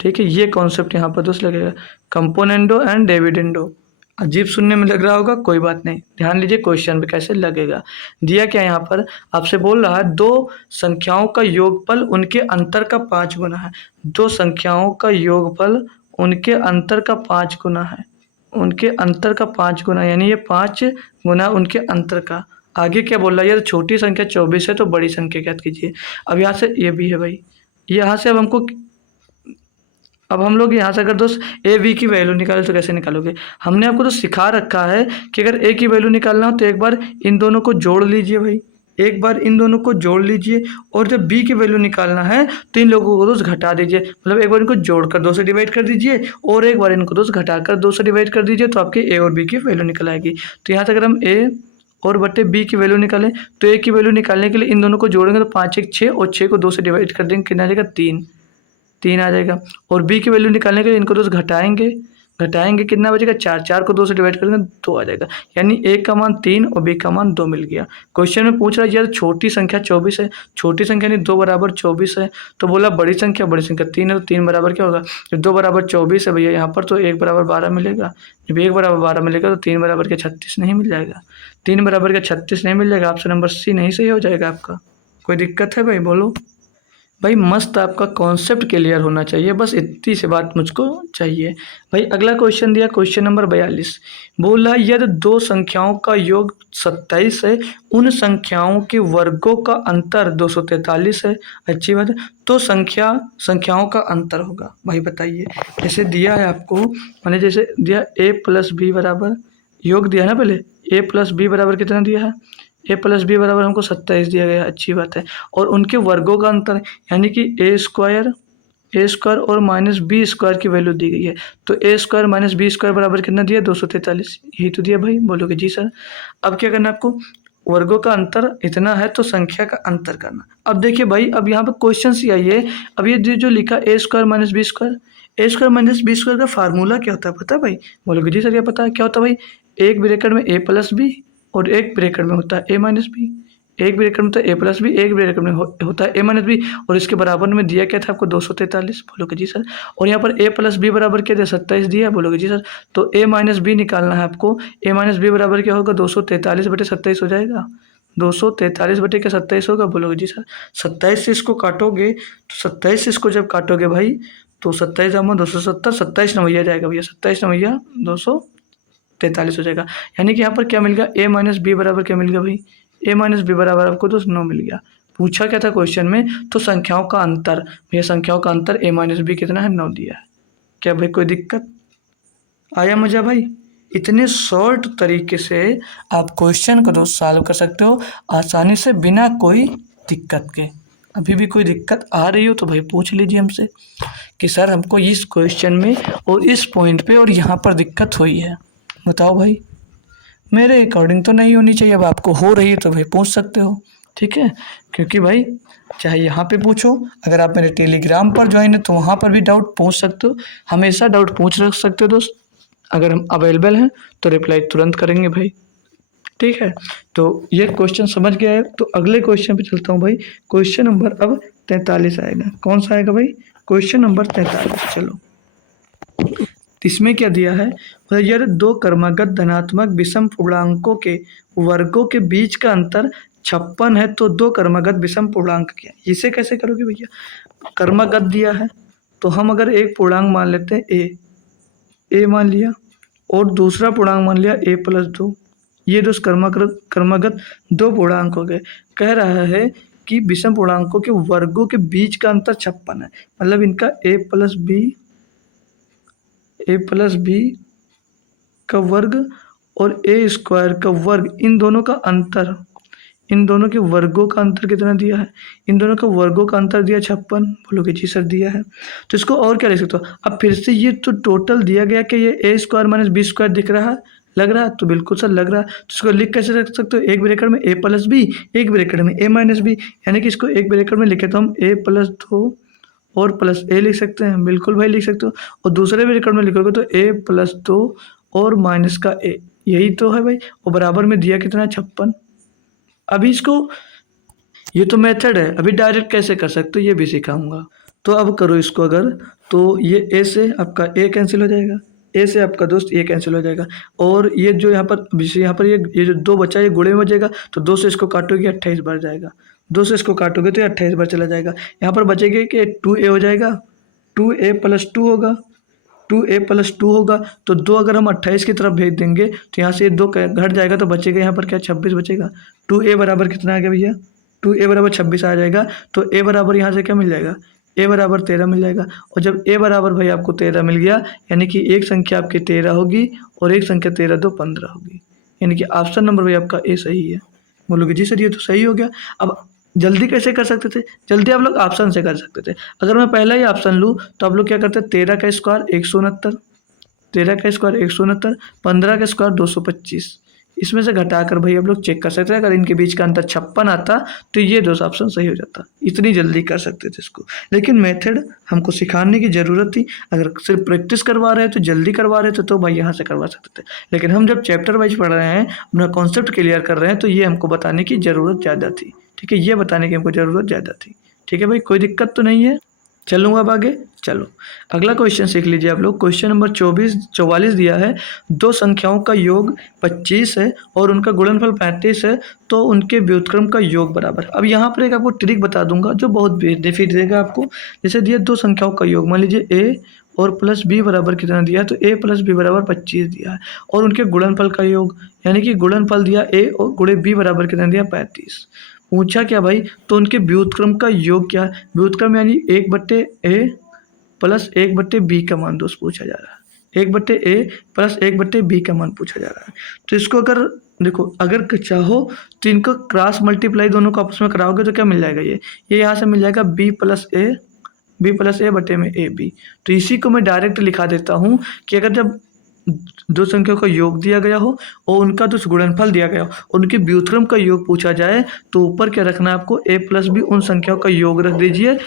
ठीक है, ये कॉन्सेप्ट यहाँ पर दोस्त लगेगा, कंपोनेंडो एंड डेविडेंडो। अजीब सुनने में लग रहा होगा, कोई बात नहीं, ध्यान लीजिए क्वेश्चन पे कैसे लगेगा। दिया क्या यहाँ पर, आपसे बोल रहा है दो संख्याओं का योगफल उनके अंतर का 5 गुना है। दो संख्याओं का योगफल उनके अंतर का 5 गुना है, उनके अंतर का 5 गुना, यानी ये 5 गुना उनके अंतर का। आगे क्या बोल रहा है, यार छोटी संख्या 24 है तो बड़ी संख्या ज्ञात कीजिए। अब यहाँ से ये भी है भाई, यहाँ से अब हम लोग यहाँ से अगर दोस्त ए बी की वैल्यू निकाले तो कैसे निकालोगे। हमने आपको तो सिखा रखा है कि अगर ए की वैल्यू निकालना हो तो एक बार इन दोनों को जोड़ लीजिए भाई, एक बार इन दोनों को जोड़ लीजिए, और जब बी की वैल्यू निकालना है तो इन लोगों को दोस्त घटा दीजिए। मतलब एक बार इनको जोड़कर 2 से डिवाइड कर दीजिए और एक बार इनको दोस्त घटाकर 2 से डिवाइड कर दीजिए, तो आपके ए और बी की वैल्यू निकल आएगी। तो यहाँ से अगर हम ए और बट्टे बी की वैल्यू निकालें तो ए की वैल्यू निकालने के लिए इन दोनों को जोड़ेंगे तो 5 1 6, और 6 को 2 से डिवाइड कर देंगे, कितना आ जाएगा 3 आ जाएगा। और बी की वैल्यू निकालने के लिए इनको दोस्त घटाएंगे कितना बचेगा 4, 4 को 2 से डिवाइड करेंगे 2 आ जाएगा। यानी ए का मान 3 और बी का मान 2 मिल गया। क्वेश्चन में पूछ रहा है यार छोटी संख्या 24 है, छोटी संख्या नहीं 2 बराबर 24 है, तो बोला बड़ी संख्या 3 है, तो 3 बराबर क्या होगा, जब 2 बराबर 24 है भैया यहाँ पर तो 1 बराबर 12 मिलेगा। जब 1 बराबर 12 मिलेगा तो 3 बराबर के 36 नहीं मिल जाएगा, 3 बराबर के 36 नहीं मिल जाएगा। ऑप्शन नंबर सी नहीं सही हो जाएगा आपका। कोई दिक्कत है भाई, बोलो। भाई मस्त आपका कॉन्सेप्ट क्लियर होना चाहिए, बस इतनी सी बात मुझको चाहिए। भाई अगला क्वेश्चन दिया, क्वेश्चन नंबर 42, बोला यदि दो संख्याओं का योग 27 है, उन संख्याओं के वर्गों का अंतर 243 है। अच्छी बात है, तो संख्याओं का अंतर होगा। भाई बताइए, जैसे दिया है आपको, मैंने जैसे दिया a प्लस बी बराबर, योग दिया है ना पहले, a प्लस बी बराबर कितना दिया है, ए प्लस बी बराबर हमको 27 दिया गया, अच्छी बात है। और उनके वर्गों का अंतर यानी कि ए स्क्वायर और माइनस बी स्क्वायर की वैल्यू दी गई है। तो ए स्क्वायर माइनस बी स्क्वायर बराबर कितना दिया, 243, यही तो दिया भाई। बोलोगे जी सर। अब क्या करना है आपको, वर्गों का अंतर इतना है तो संख्या का अंतर करना। अब देखिए भाई, अब यहाँ पे क्वेश्चन सी आई है, अब ये जो लिखा ए स्क्वायर माइनस बी स्क्वायर का फार्मूला क्या होता है पता है भाई। बोलोगे जी सर क्या पता है, क्या होता है भाई, एक ब्रैकेट में ए प्लस बी और एक ब्रैकेट में होता है ए माइनस बी, एक ब्रैकेट में होता है ए प्लस बी, एक ब्रैकेट में होता है ए माइनस बी, और इसके बराबर में दिया क्या था आपको 243। बोलोगे जी सर। और यहाँ पर ए प्लस बी बराबर क्या दिया, 27 दिया। बोलोगे जी सर। तो ए माइनस बी निकालना है आपको, ए माइनस बी बराबर क्या होगा, 243/27 हो जाएगा, 243/27 होगा। बोलोगे जी सर। 27 से इसको काटोगे तो 27 से इसको जब काटोगे भाई तो 27 जमा 270, 27 नवैया जाएगा भैया, 27 नवैया 243 हो जाएगा। यानी कि यहाँ पर क्या मिल गया, ए माइनस बी बराबर क्या मिल गया भाई, ए माइनस बी बराबर आपको तो 9 मिल गया। पूछा क्या था क्वेश्चन में, तो संख्याओं का अंतर, भैया संख्याओं का अंतर ए माइनस बी कितना है, 9 दिया है। क्या भाई कोई दिक्कत आया मजा भाई। इतने शॉर्ट तरीके से आप क्वेश्चन को दोस्त सॉल्व कर सकते हो आसानी से बिना कोई दिक्कत के। अभी भी कोई दिक्कत आ रही हो तो भाई पूछ लीजिए हमसे कि सर हमको इस क्वेश्चन में और इस पॉइंट पे और यहाँ पर दिक्कत हुई है, बताओ भाई। मेरे अकॉर्डिंग तो नहीं होनी चाहिए, अब आपको हो रही है तो भाई पूछ सकते हो, ठीक है। क्योंकि भाई चाहे यहाँ पे पूछो, अगर आप मेरे टेलीग्राम पर ज्वाइन है तो वहाँ पर भी डाउट पूछ सकते हो, हमेशा डाउट पूछ रख सकते हो दोस्त। अगर हम अवेलेबल हैं तो रिप्लाई तुरंत करेंगे भाई, ठीक है। तो ये क्वेश्चन समझ गया है, तो अगले क्वेश्चन पे चलता हूँ भाई। क्वेश्चन नंबर अब 43 आएगा। कौन सा आएगा भाई? Question number 43। चलो, इसमें क्या दिया है? यार, दो क्रमागत धनात्मक विषम पूर्णांकों के वर्गों के बीच का अंतर 56 है, तो दो क्रमागत विषम पूर्णांक क्या है? इसे कैसे करोगे भैया? क्रमागत दिया है तो हम अगर एक पूर्णांक मान लेते हैं ए मान लिया, और दूसरा पूर्णांक मान लिया a+2, ये दो क्रमागत दो पूर्णांक हो गए। कह रहा है कि विषम पूर्णांकों के वर्गों के बीच का अंतर 56 है, मतलब इनका a+b का वर्ग और a² का वर्ग, इन दोनों का अंतर, इन दोनों के वर्गों का अंतर कितना दिया है? इन दोनों का वर्गों का अंतर दिया 56। बोलोगे जी सर दिया है, तो इसको और क्या लिख सकते हो? अब फिर से ये तो टोटल दिया गया कि ये a² - b² दिख रहा है, लग रहा है, तो बिल्कुल सर लग रहा है। तो इसको लिख कैसे रख सकते हो? एक ब्रैकेट में a+b, एक ब्रैकेट में a-b, यानी कि इसको एक ब्रैकेट में लिखे तो हम a+2 और प्लस ए लिख सकते हैं, बिल्कुल भाई लिख सकते हो। और दूसरे ब्रैकेट में लिखोगे तो a+2 और माइनस का a, यही तो है भाई। और बराबर में दिया कितना है? 56। अभी इसको, ये तो मेथड है, अभी डायरेक्ट कैसे कर सकते हो ये भी सिखाऊंगा। तो अब करो इसको, अगर तो ये ए से आपका ए कैंसिल हो जाएगा, ए से आपका दोस्त ये कैंसिल हो जाएगा, और ये जो यहाँ पर ये जो दो बचा ये गुणे में बचेगा, तो 2 से इसको काटोगे 28 बार जाएगा, 2 से इसको काटोगे तो ये 28 बार चला जाएगा। यहाँ पर बचेगा कि 2a हो जाएगा, 2a+2 होगा, 2a+2 होगा, तो 2 अगर हम 28 की तरफ भेज देंगे तो यहाँ से ये 2 घट जाएगा, तो बचेगा यहाँ पर क्या? 26 बचेगा। 2a बराबर कितना आ गया भैया? 2a बराबर 26 आ जाएगा, तो a बराबर यहाँ से क्या मिल जाएगा? a बराबर 13 मिल जाएगा। और जब a बराबर भाई आपको 13 मिल गया, यानी कि एक संख्या आपकी 13 होगी और एक संख्या 13 2 15 होगी, यानी कि ऑप्शन नंबर भाई आपका ए सही है। बोलोगे जी सर ये तो सही हो गया। अब जल्दी कैसे कर सकते थे? जल्दी आप लोग ऑप्शन से कर सकते थे। अगर मैं पहला ही ऑप्शन लूँ तो आप लोग क्या करते? 13 का स्क्वायर 169, 13 का स्क्वायर 169, 15 का स्क्वायर 225, इसमें से घटाकर भाई आप लोग चेक कर सकते हैं। अगर इनके बीच का अंतर 56 आता तो ये दो ऑप्शन सही हो जाता। इतनी जल्दी कर सकते थे इसको, लेकिन मेथड हमको सिखाने की ज़रूरत थी। अगर सिर्फ प्रैक्टिस करवा रहे थे, जल्दी करवा रहे थे, तो भाई यहाँ से करवा सकते थे। लेकिन हम जब चैप्टर वाइज पढ़ रहे हैं, अपना कॉन्सेप्ट क्लियर कर रहे हैं, तो ये हमको बताने की ज़रूरत ज़्यादा थी, ठीक है। ये बताने की हमको ज़रूरत ज़्यादा थी, ठीक है भाई, कोई दिक्कत तो नहीं है। चलूँगा अब आगे। चलो अगला क्वेश्चन सीख लीजिए आप लोग। क्वेश्चन नंबर 44 दिया है, दो संख्याओं का योग 25 है और उनका गुणनफल 35 है, तो उनके व्युत्क्रम का योग बराबर। अब यहाँ पर एक आपको ट्रिक बता दूंगा जो बहुत बेनिफिट देगा आपको। जैसे दिया दो संख्याओं का योग, मान लीजिए a और प्लस b बराबर कितना दिया है, तो a + b बराबर 25 दिया है, और उनके गुणनफल का योग, यानी कि गुणनफल दिया a और गुणे b बराबर कितना दिया? 35। पूछा क्या भाई? तो उनके व्युत्क्रम का योग क्या है? व्युत्क्रम यानी 1/a प्लस 1/b का मान दोस्त पूछा जा रहा है। 1/a प्लस 1/b का मान पूछा जा रहा है। तो इसको अगर देखो, अगर चाहो तो इनको क्रॉस मल्टीप्लाई दोनों को आपस में कराओगे तो क्या मिल जाएगा? ये यहाँ से मिल जाएगा b+a बटे में ab। तो इसी को मैं डायरेक्ट लिखा देता हूँ कि अगर जब दो संख्याओं का योग दिया गया हो और उनका जो गुणनफल दिया गया हो, उनके व्युत्क्रम का योग पूछा जाए, तो ऊपर क्या रखना है आपको? a+b उन संख्याओं का योग रख दीजिए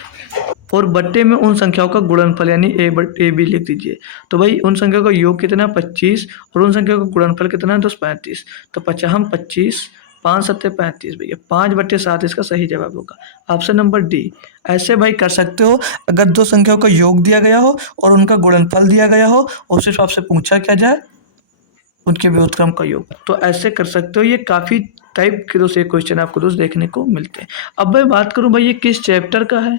और बट्टे में उन संख्याओं का गुणनफल यानी a/b लिख दीजिए। तो भाई उन संख्याओं का योग कितना है? 25, और उन संख्याओं का गुणनफल कितना है? 35। तो 25, 5 7 35 भैया, 5/7 इसका सही जवाब होगा, ऑप्शन नंबर डी। ऐसे भाई कर सकते हो, अगर दो संख्याओं का योग दिया गया हो और उनका गुणनफल दिया गया हो और सिर्फ आपसे पूछा क्या जाए? उनके व्युत्क्रम का योग, तो ऐसे कर सकते हो। ये काफ़ी टाइप के दोस्त ये क्वेश्चन आपको दोस्त देखने को मिलते हैं। अब मैं बात करूँ भाई ये किस चैप्टर का है,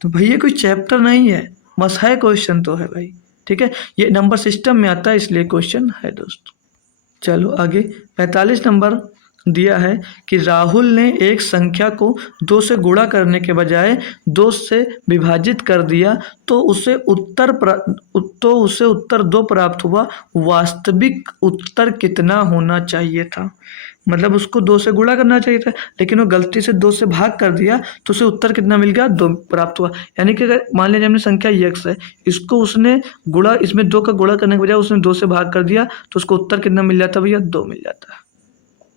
तो भाई ये कोई चैप्टर नहीं है, बस है क्वेश्चन तो है भाई, ठीक है। ये नंबर सिस्टम में आता है इसलिए क्वेश्चन है दोस्त। चलो आगे 45 नंबर दिया है कि राहुल ने एक संख्या को 2 से गुणा करने के बजाय 2 से विभाजित कर दिया तो उसे उत्तर 2 प्राप्त हुआ। वास्तविक उत्तर कितना होना चाहिए था? मतलब उसको 2 से गुणा करना चाहिए था, लेकिन वो गलती से 2 से भाग कर दिया तो उसे उत्तर कितना मिल गया? 2 प्राप्त हुआ। यानी कि अगर मान लीजिए हमने संख्या x है, इसको उसने गुणा, इसमें 2 का गुणा करने के बजाय उसने 2 से भाग कर दिया तो उसको उत्तर कितना मिल जाता भैया? 2 मिल जाता है।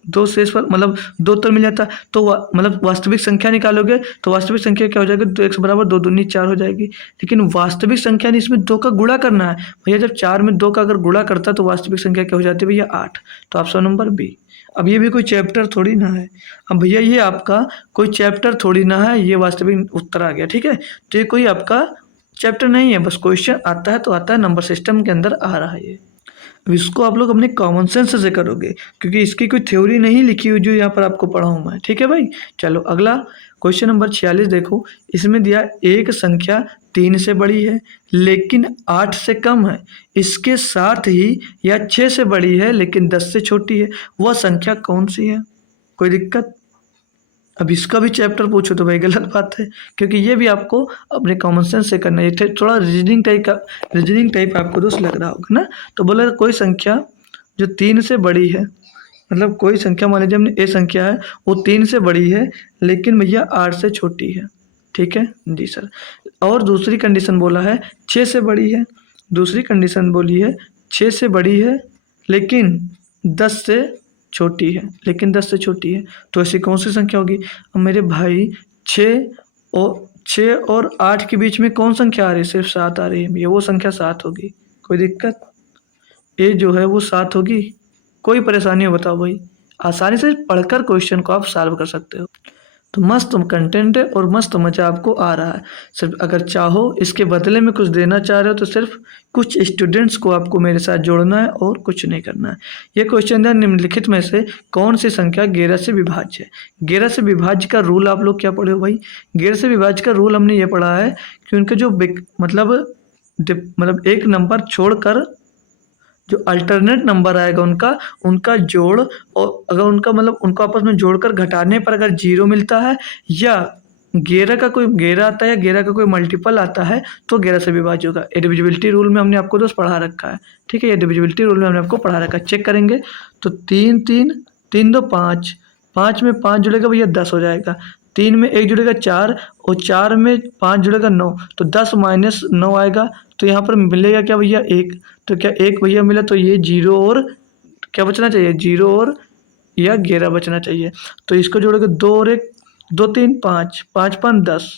2 शेष पर मतलब 2 उत्तर मिल जाता। तो मतलब वास्तविक संख्या निकालोगे तो वास्तविक संख्या क्या हो जाएगी? 2x बराबर 2 दूनी 4 हो जाएगी। लेकिन वास्तविक संख्या नहीं, इसमें 2 का गुणा करना है भैया। जब 4 में 2 का अगर गुणा करता तो वास्तविक संख्या क्या हो जाती है भैया? 8। तो ऑप्शन नंबर बी। अब ये भी कोई चैप्टर थोड़ी ना है। अब भैया ये आपका कोई चैप्टर थोड़ी ना है, ये वास्तविक उत्तर आ गया, ठीक है। तो ये कोई आपका चैप्टर नहीं है, बस क्वेश्चन आता है तो आता है, नंबर सिस्टम के अंदर आ रहा है ये। अब इसको आप लोग अपने कॉमन सेंस से करोगे, क्योंकि इसकी कोई थ्योरी नहीं लिखी हुई जो यहाँ पर आपको पढ़ाऊँ मैं, ठीक है भाई। चलो अगला क्वेश्चन नंबर 46 देखो। इसमें दिया एक संख्या 3 से बड़ी है लेकिन 8 से कम है, इसके साथ ही यह 6 से बड़ी है लेकिन 10 से छोटी है, वह संख्या कौन सी है? कोई दिक्कत? अब इसका भी चैप्टर पूछो तो भाई गलत बात है, क्योंकि ये भी आपको अपने कॉमन सेंस से करना है। थोड़ा रीजनिंग टाइप आपको दोस्त लग रहा होगा ना। तो बोला कोई संख्या जो 3 से बड़ी है, मतलब कोई संख्या मान लीजिए हमने ए संख्या है, वो 3 से बड़ी है लेकिन भैया 8 से छोटी है, ठीक है जी सर। और दूसरी कंडीशन बोला है 6 से बड़ी है, दूसरी कंडीशन बोली है 6 से बड़ी है लेकिन 10 से छोटी है, लेकिन 10 से छोटी है। तो ऐसी कौन सी संख्या होगी? अब मेरे भाई 6 और 8 के बीच में कौन संख्या आ रही है? सिर्फ 7 आ रही है भैया, वो संख्या 7 होगी। कोई दिक्कत? ए जो है वो 7 होगी। कोई परेशानी हो बताओ भाई? आसानी से पढ़कर क्वेश्चन को आप सॉल्व कर सकते हो। तो मस्त कंटेंट है और मस्त मज़ा आपको आ रहा है। सिर्फ अगर चाहो इसके बदले में कुछ देना चाह रहे हो तो सिर्फ कुछ स्टूडेंट्स को आपको मेरे साथ जोड़ना है और कुछ नहीं करना है। ये क्वेश्चन है निम्नलिखित में से कौन सी संख्या 11 से विभाज्य है? 11 से विभाज्य का रूल आप लोग क्या पढ़े हो भाई? 11 से विभाज्य का रूल हमने ये पढ़ा है कि उनके जो मतलब एक नंबर छोड़कर जो अल्टरनेट नंबर आएगा उनका जोड़, और अगर उनका मतलब उनको आपस में जोड़कर घटाने पर अगर 0 मिलता है या 11 का कोई 11 आता है या 11 का कोई मल्टीपल आता है तो 11 से विभाज्य होगा। ये डिविजिबिलिटी रूल में हमने आपको दोस्त पढ़ा रखा है, ठीक है। ये डिविजिबिलिटी रूल में हमने आपको पढ़ा रखा है, चेक करेंगे तो 3 3 3 2 5, 5 में 5 जुड़ेगा भैया 10 हो जाएगा, 3 में 1 जुड़ेगा 4 और 4 में 5 जुड़ेगा 9, तो 10 माइनस 9 आएगा। तो यहाँ पर मिलेगा क्या भैया? 1। तो क्या 1 भैया मिला? तो ये 0 और क्या बचना चाहिए? 0 और या 11 बचना चाहिए। तो इसको जोड़ोगे 2 और 1 2 3 5, 5 5 10,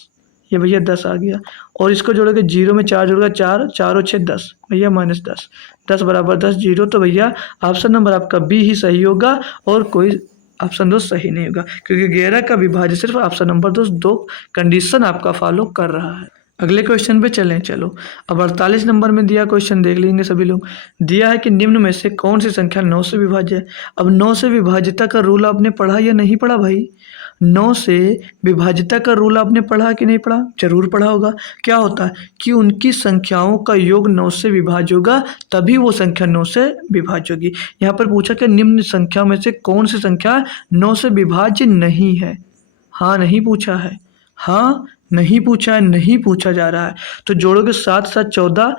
ये भैया 10 आ गया। और इसको जोड़ोगे 0 में 4 जोड़ेगा 4, 4 और 6 10 भैया माइनस 10, 10 बराबर 10 0। तो भैया ऑप्शन नंबर आपका बी ही सही होगा और कोई ऑप्शन दोस्त सही नहीं होगा, क्योंकि 11 का विभाज्य सिर्फ ऑप्शन नंबर दोस्त 2 कंडीशन आपका फॉलो कर रहा है। अगले क्वेश्चन पे चलें। चलो अब 48 नंबर में दिया क्वेश्चन देख लेंगे सभी लोग। दिया है कि निम्न में से कौन सी संख्या 9 से विभाज्य है? अब 9 से विभाज्यता का रूल आपने पढ़ा या नहीं पढ़ा भाई? 9 से विभाज्यता का रूल आपने पढ़ा कि नहीं पढ़ा? जरूर पढ़ा होगा। क्या होता है कि उनकी संख्याओं का योग 9 से विभाज्य होगा, तभी वो संख्या 9 से विभाज्य होगी। यहाँ पर पूछा कि निम्न संख्या में से कौन सी संख्या 9 से विभाज्य नहीं है? हाँ नहीं पूछा है, हाँ नहीं पूछा है, नहीं पूछा जा रहा है। तो जोड़ोगे 7 7 14,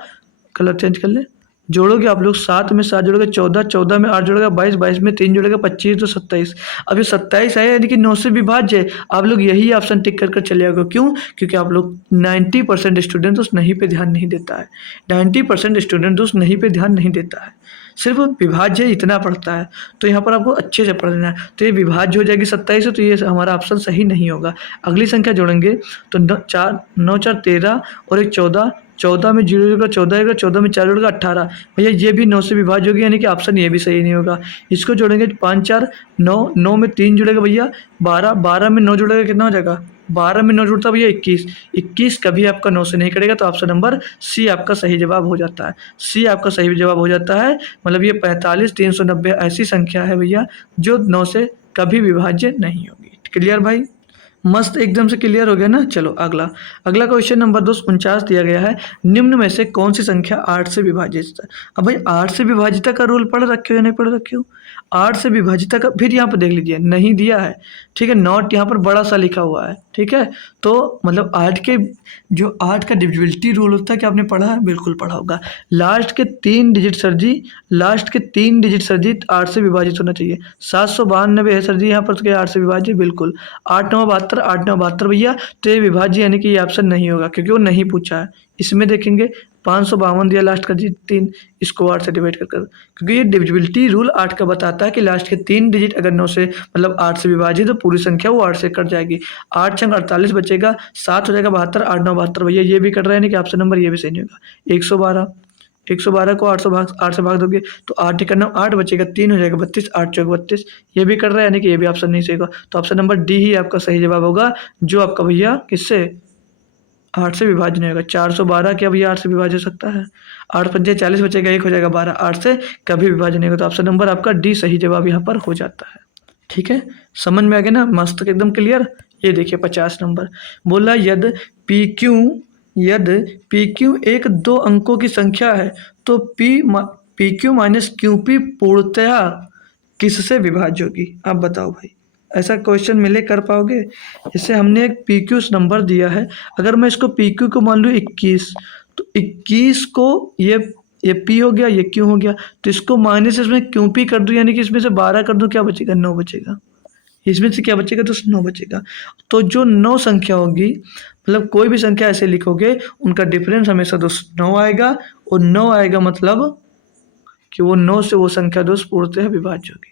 कलर चेंज कर ले, जोड़ोगे आप लोग 7 में 7 जोड़ोगे 14, 14 में 8 जोड़ेगा 22, 22 में 3 जोड़ेगा 25, तो 27। अब ये 27 है यानी कि 9 से विभाज्य है। आप लोग यही ऑप्शन टिक कर चले आओगे। क्यों? क्योंकि आप लोग 90% स्टूडेंट उस नहीं पे ध्यान नहीं देता है। 90% स्टूडेंट उस नहीं पे ध्यान नहीं देता है, सिर्फ विभाज्य इतना पढ़ता है। तो यहाँ पर आपको अच्छे से पढ़ लेना है। तो ये विभाज्य हो जाएगी 27 से, तो ये हमारा ऑप्शन सही नहीं होगा। अगली संख्या जोड़ेंगे तो 9 4 13 और 1 14, 14 में 0 जोड़ेगा 14, 14 में 4 जोड़ेगा 18 भैया, ये भी 9 से विभाज्य होगी, यानी कि ऑप्शन ये भी सही नहीं होगा। इसको जोड़ेंगे 5 4 9, 9 में 3 जुड़ेगा भैया 12, 12 में 9 जुड़ेगा कितना हो जाएगा? 12 में 9 जुड़ता भैया 21, 21 कभी आपका 9 से नहीं कटेगा। तो ऑप्शन नंबर सी आपका सही जवाब हो जाता है। सी आपका सही जवाब हो जाता है। मतलब ये 45 390 ऐसी संख्या है भैया जो 9 से कभी विभाज्य नहीं होगी। क्लियर भाई? मस्त, एकदम से क्लियर हो गया ना। चलो अगला, अगला क्वेश्चन नंबर 249 दिया गया है, निम्न में से कौन सी संख्या 8 से विभाजित है। अब भाई 8 से विभाजित का रूल पढ़ रखे हो या नहीं पढ़ रखे हो। 8 से विभाजित का फिर यहाँ पर देख लीजिए, नहीं दिया है, ठीक है, नॉट यहाँ पर बड़ा सा लिखा हुआ है, ठीक है। तो मतलब 8 के जो 8 का डिविजिबिलिटी रूल होता है, क्या आपने पढ़ा है, बिल्कुल पढ़ा होगा। लास्ट के 3 डिजिट सर जी, लास्ट के 3 डिजिट सर जी 8 से विभाजित होना चाहिए। 792 है सर जी यहाँ पर, तो क्या 8 से विभाज्य, बिल्कुल। 8 9 72, 8 9 72 भैया, तो ये विभाज्य यानी कि ये ऑप्शन नहीं होगा, क्योंकि वो नहीं पूछा है। इसमें देखेंगे 552 दिया लास्ट का जी 3, इसको 8 से डिवाइड कर कर, क्योंकि ये डिविजिबिलिटी रूल 8 का बताता है कि लास्ट के 3 डिजिट अगर 9 से मतलब 8 से विभाजित तो पूरी संख्या वो 8 से कट जाएगी। 8 छंग 48 बचेगा, 7 हो जाएगा 72, 8 9 72 भैया, ये भी कट रहा है, यानी कि ऑप्शन नंबर ये भी सही नहीं होगा। 112, 112 को 8 से भाग दोगे तो 8 एक 9 8 बचेगा, 3 हो जाएगा 32, 8 चौक 32, ये भी कर रहा है, यानी कि ये भी ऑप्शन नहीं सही होगा। तो ऑप्शन नंबर डी ही आपका सही जवाब होगा, जो आपका भैया किससे 8 से विभाजन होगा। 412 क्या भैया 8 से विभाजन हो सकता है। 8 पंजे 40 बचेगा, 1 हो जाएगा 12, 8 से कभी विभाजन नहीं होगा। तो ऑप्शन नंबर आपका डी सही जवाब यहाँ पर हो जाता है। ठीक है, समझ में आ गया ना, मस्त एकदम क्लियर। ये देखिए 50 नंबर बोला, यदि पी क्यू एक 2 अंकों की संख्या है तो P Q minus Q P पूर्णतया किससे विभाज्य होगी। आप बताओ भाई, ऐसा क्वेश्चन मिले कर पाओगे। जैसे हमने एक पी क्यू नंबर दिया है, अगर मैं इसको पी क्यू को मान लूँ 21, तो 21 को ये पी हो गया, ये क्यू हो गया, तो इसको माइनस इसमें क्यू पी कर दूँ, यानी कि इसमें से 12 कर दूँ, क्या बचेगा 9 बचेगा। इसमें से क्या बचेगा, तो 9 बचेगा। तो जो 9 संख्या होगी, मतलब कोई भी संख्या ऐसे लिखोगे उनका डिफरेंस हमेशा दोस्त 9 आएगा, और 9 आएगा मतलब कि वो 9 से वो संख्या दोस्त पूर्णतः विभाज्य होगी।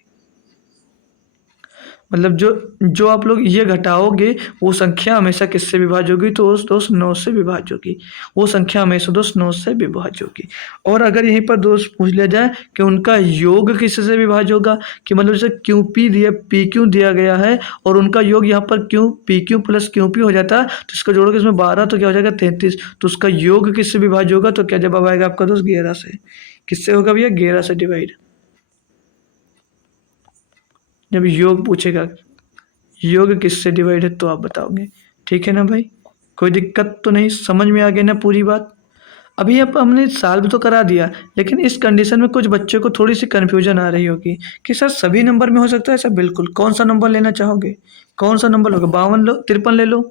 मतलब जो आप लोग ये घटाओगे वो संख्या हमेशा किससे विभाज्य होगी, तो उस दोस्त 9 से विभाज्य होगी। वो संख्या हमेशा दोस्त 9 से विभाज्य होगी। और अगर यहीं पर दोस्त पूछ लिया जाए कि उनका योग किससे विभाज्य होगा, कि मतलब जैसे क्यू पी दिया, पी क्यू दिया गया है और उनका योग यहाँ पर Q P Q plus Q P हो जाता है, तो इसको जोड़ोगे इसमें 12 तो क्या हो जाएगा 33, तो उसका योग किससे विभाज्य होगा, तो क्या जवाब आएगा आपका दोस्त 11 से। किससे होगा भैया, 11 से डिवाइड। जब योग पूछेगा योग किससे डिवाइड है तो आप बताओगे। ठीक है ना भाई, कोई दिक्कत तो नहीं, समझ में आ गई ना पूरी बात। अभी अब हमने सॉल्व तो करा दिया, लेकिन इस कंडीशन में कुछ बच्चों को थोड़ी सी कन्फ्यूजन आ रही होगी कि सर सभी नंबर में हो सकता है। सर बिल्कुल, कौन सा नंबर लेना चाहोगे, कौन सा नंबर लोगे। 52 लो, 53 ले लो,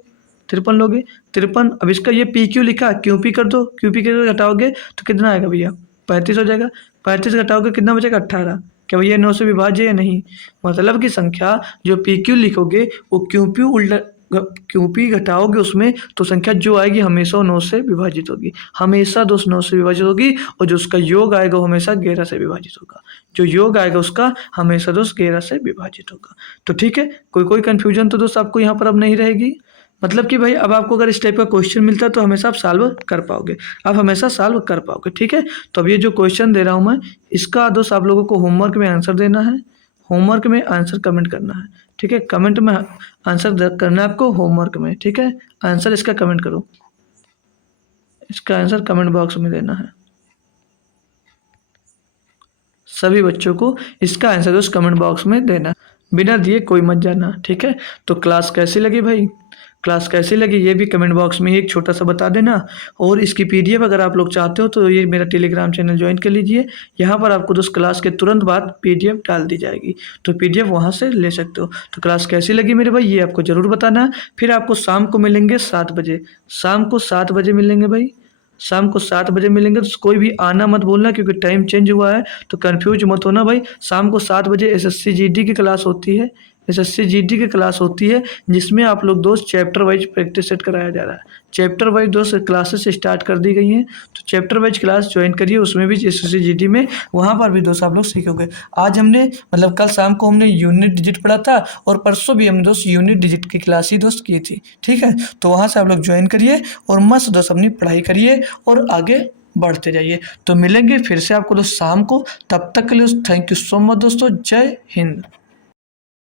53 लोगे, 53। अब इसका ये पी क्यू लिखा, क्यू पी कर दो, क्यू पी कर घटाओगे तो कितना आएगा भैया 35 हो जाएगा। 35 घटाओगे कितना बचेगा 18। क्या भैया 9 से विभाज्य या नहीं, मतलब की संख्या जो पी क्यू लिखोगे वो क्यू पी उल्टा क्यू पी घटाओगे उसमें, तो संख्या जो आएगी हमेशा 9 से विभाजित होगी, हमेशा दोस्त 9 से विभाजित होगी। और जो उसका योग आएगा वो हमेशा 11 से विभाजित होगा, जो योग आएगा उसका हमेशा दोस्त 11 से विभाजित होगा। तो ठीक है, कोई कन्फ्यूजन तो दोस्त आपको यहाँ पर अब नहीं रहेगी। मतलब कि भाई अब आपको अगर इस टाइप का क्वेश्चन मिलता है तो हमेशा आप सॉल्व कर पाओगे, आप हमेशा सॉल्व कर पाओगे। ठीक है, तो अब ये जो क्वेश्चन दे रहा हूँ मैं, इसका दोस्त आप लोगों को होमवर्क में आंसर देना है, होमवर्क में आंसर कमेंट करना है। ठीक है, कमेंट में आंसर करना है आपको होमवर्क में। ठीक है, आंसर इसका कमेंट करो, इसका आंसर कमेंट बॉक्स में देना है। सभी बच्चों को इसका आंसर उस कमेंट बॉक्स में देना, बिना दिए कोई मत जाना। ठीक है, तो क्लास कैसी लगी भाई, क्लास कैसी लगी ये भी कमेंट बॉक्स में एक छोटा सा बता देना। और इसकी पीडीएफ अगर आप लोग चाहते हो तो ये मेरा टेलीग्राम चैनल ज्वाइन कर लीजिए, यहाँ पर आपको उस क्लास के तुरंत बाद पीडीएफ डाल दी जाएगी, तो पीडीएफ वहाँ से ले सकते हो। तो क्लास कैसी लगी मेरे भाई ये आपको ज़रूर बताना है। फिर आपको शाम को मिलेंगे 7 बजे, शाम को 7 बजे मिलेंगे भाई, शाम को 7 बजे मिलेंगे। तो कोई भी आना मत बोलना, क्योंकि टाइम चेंज हुआ है तो कंफ्यूज मत होना भाई। शाम को 7 बजे एसएससी जीडी की क्लास होती है, एसएससी जीडी की क्लास होती है, जिसमें आप लोग दोस्त चैप्टर वाइज प्रैक्टिस सेट कराया जा रहा है। चैप्टर वाइज दोस्त क्लासेस स्टार्ट कर दी गई हैं, तो चैप्टर वाइज क्लास ज्वाइन करिए, उसमें भी एसएससी जीडी में वहाँ पर भी दोस्त आप लोग सीखोगे। आज हमने मतलब कल शाम को हमने यूनिट डिजिट पढ़ा था, और परसों भी हमने दोस्त यूनिट डिजिट की क्लास ही दोस्त की थी। ठीक है, तो वहाँ से आप लोग ज्वाइन करिए और मस्त दोस्त अपनी पढ़ाई करिए और आगे बढ़ते जाइए। तो मिलेंगे फिर से आपको दोस्त शाम को, तब तक के लिए थैंक यू सो मच दोस्तों, जय हिंद।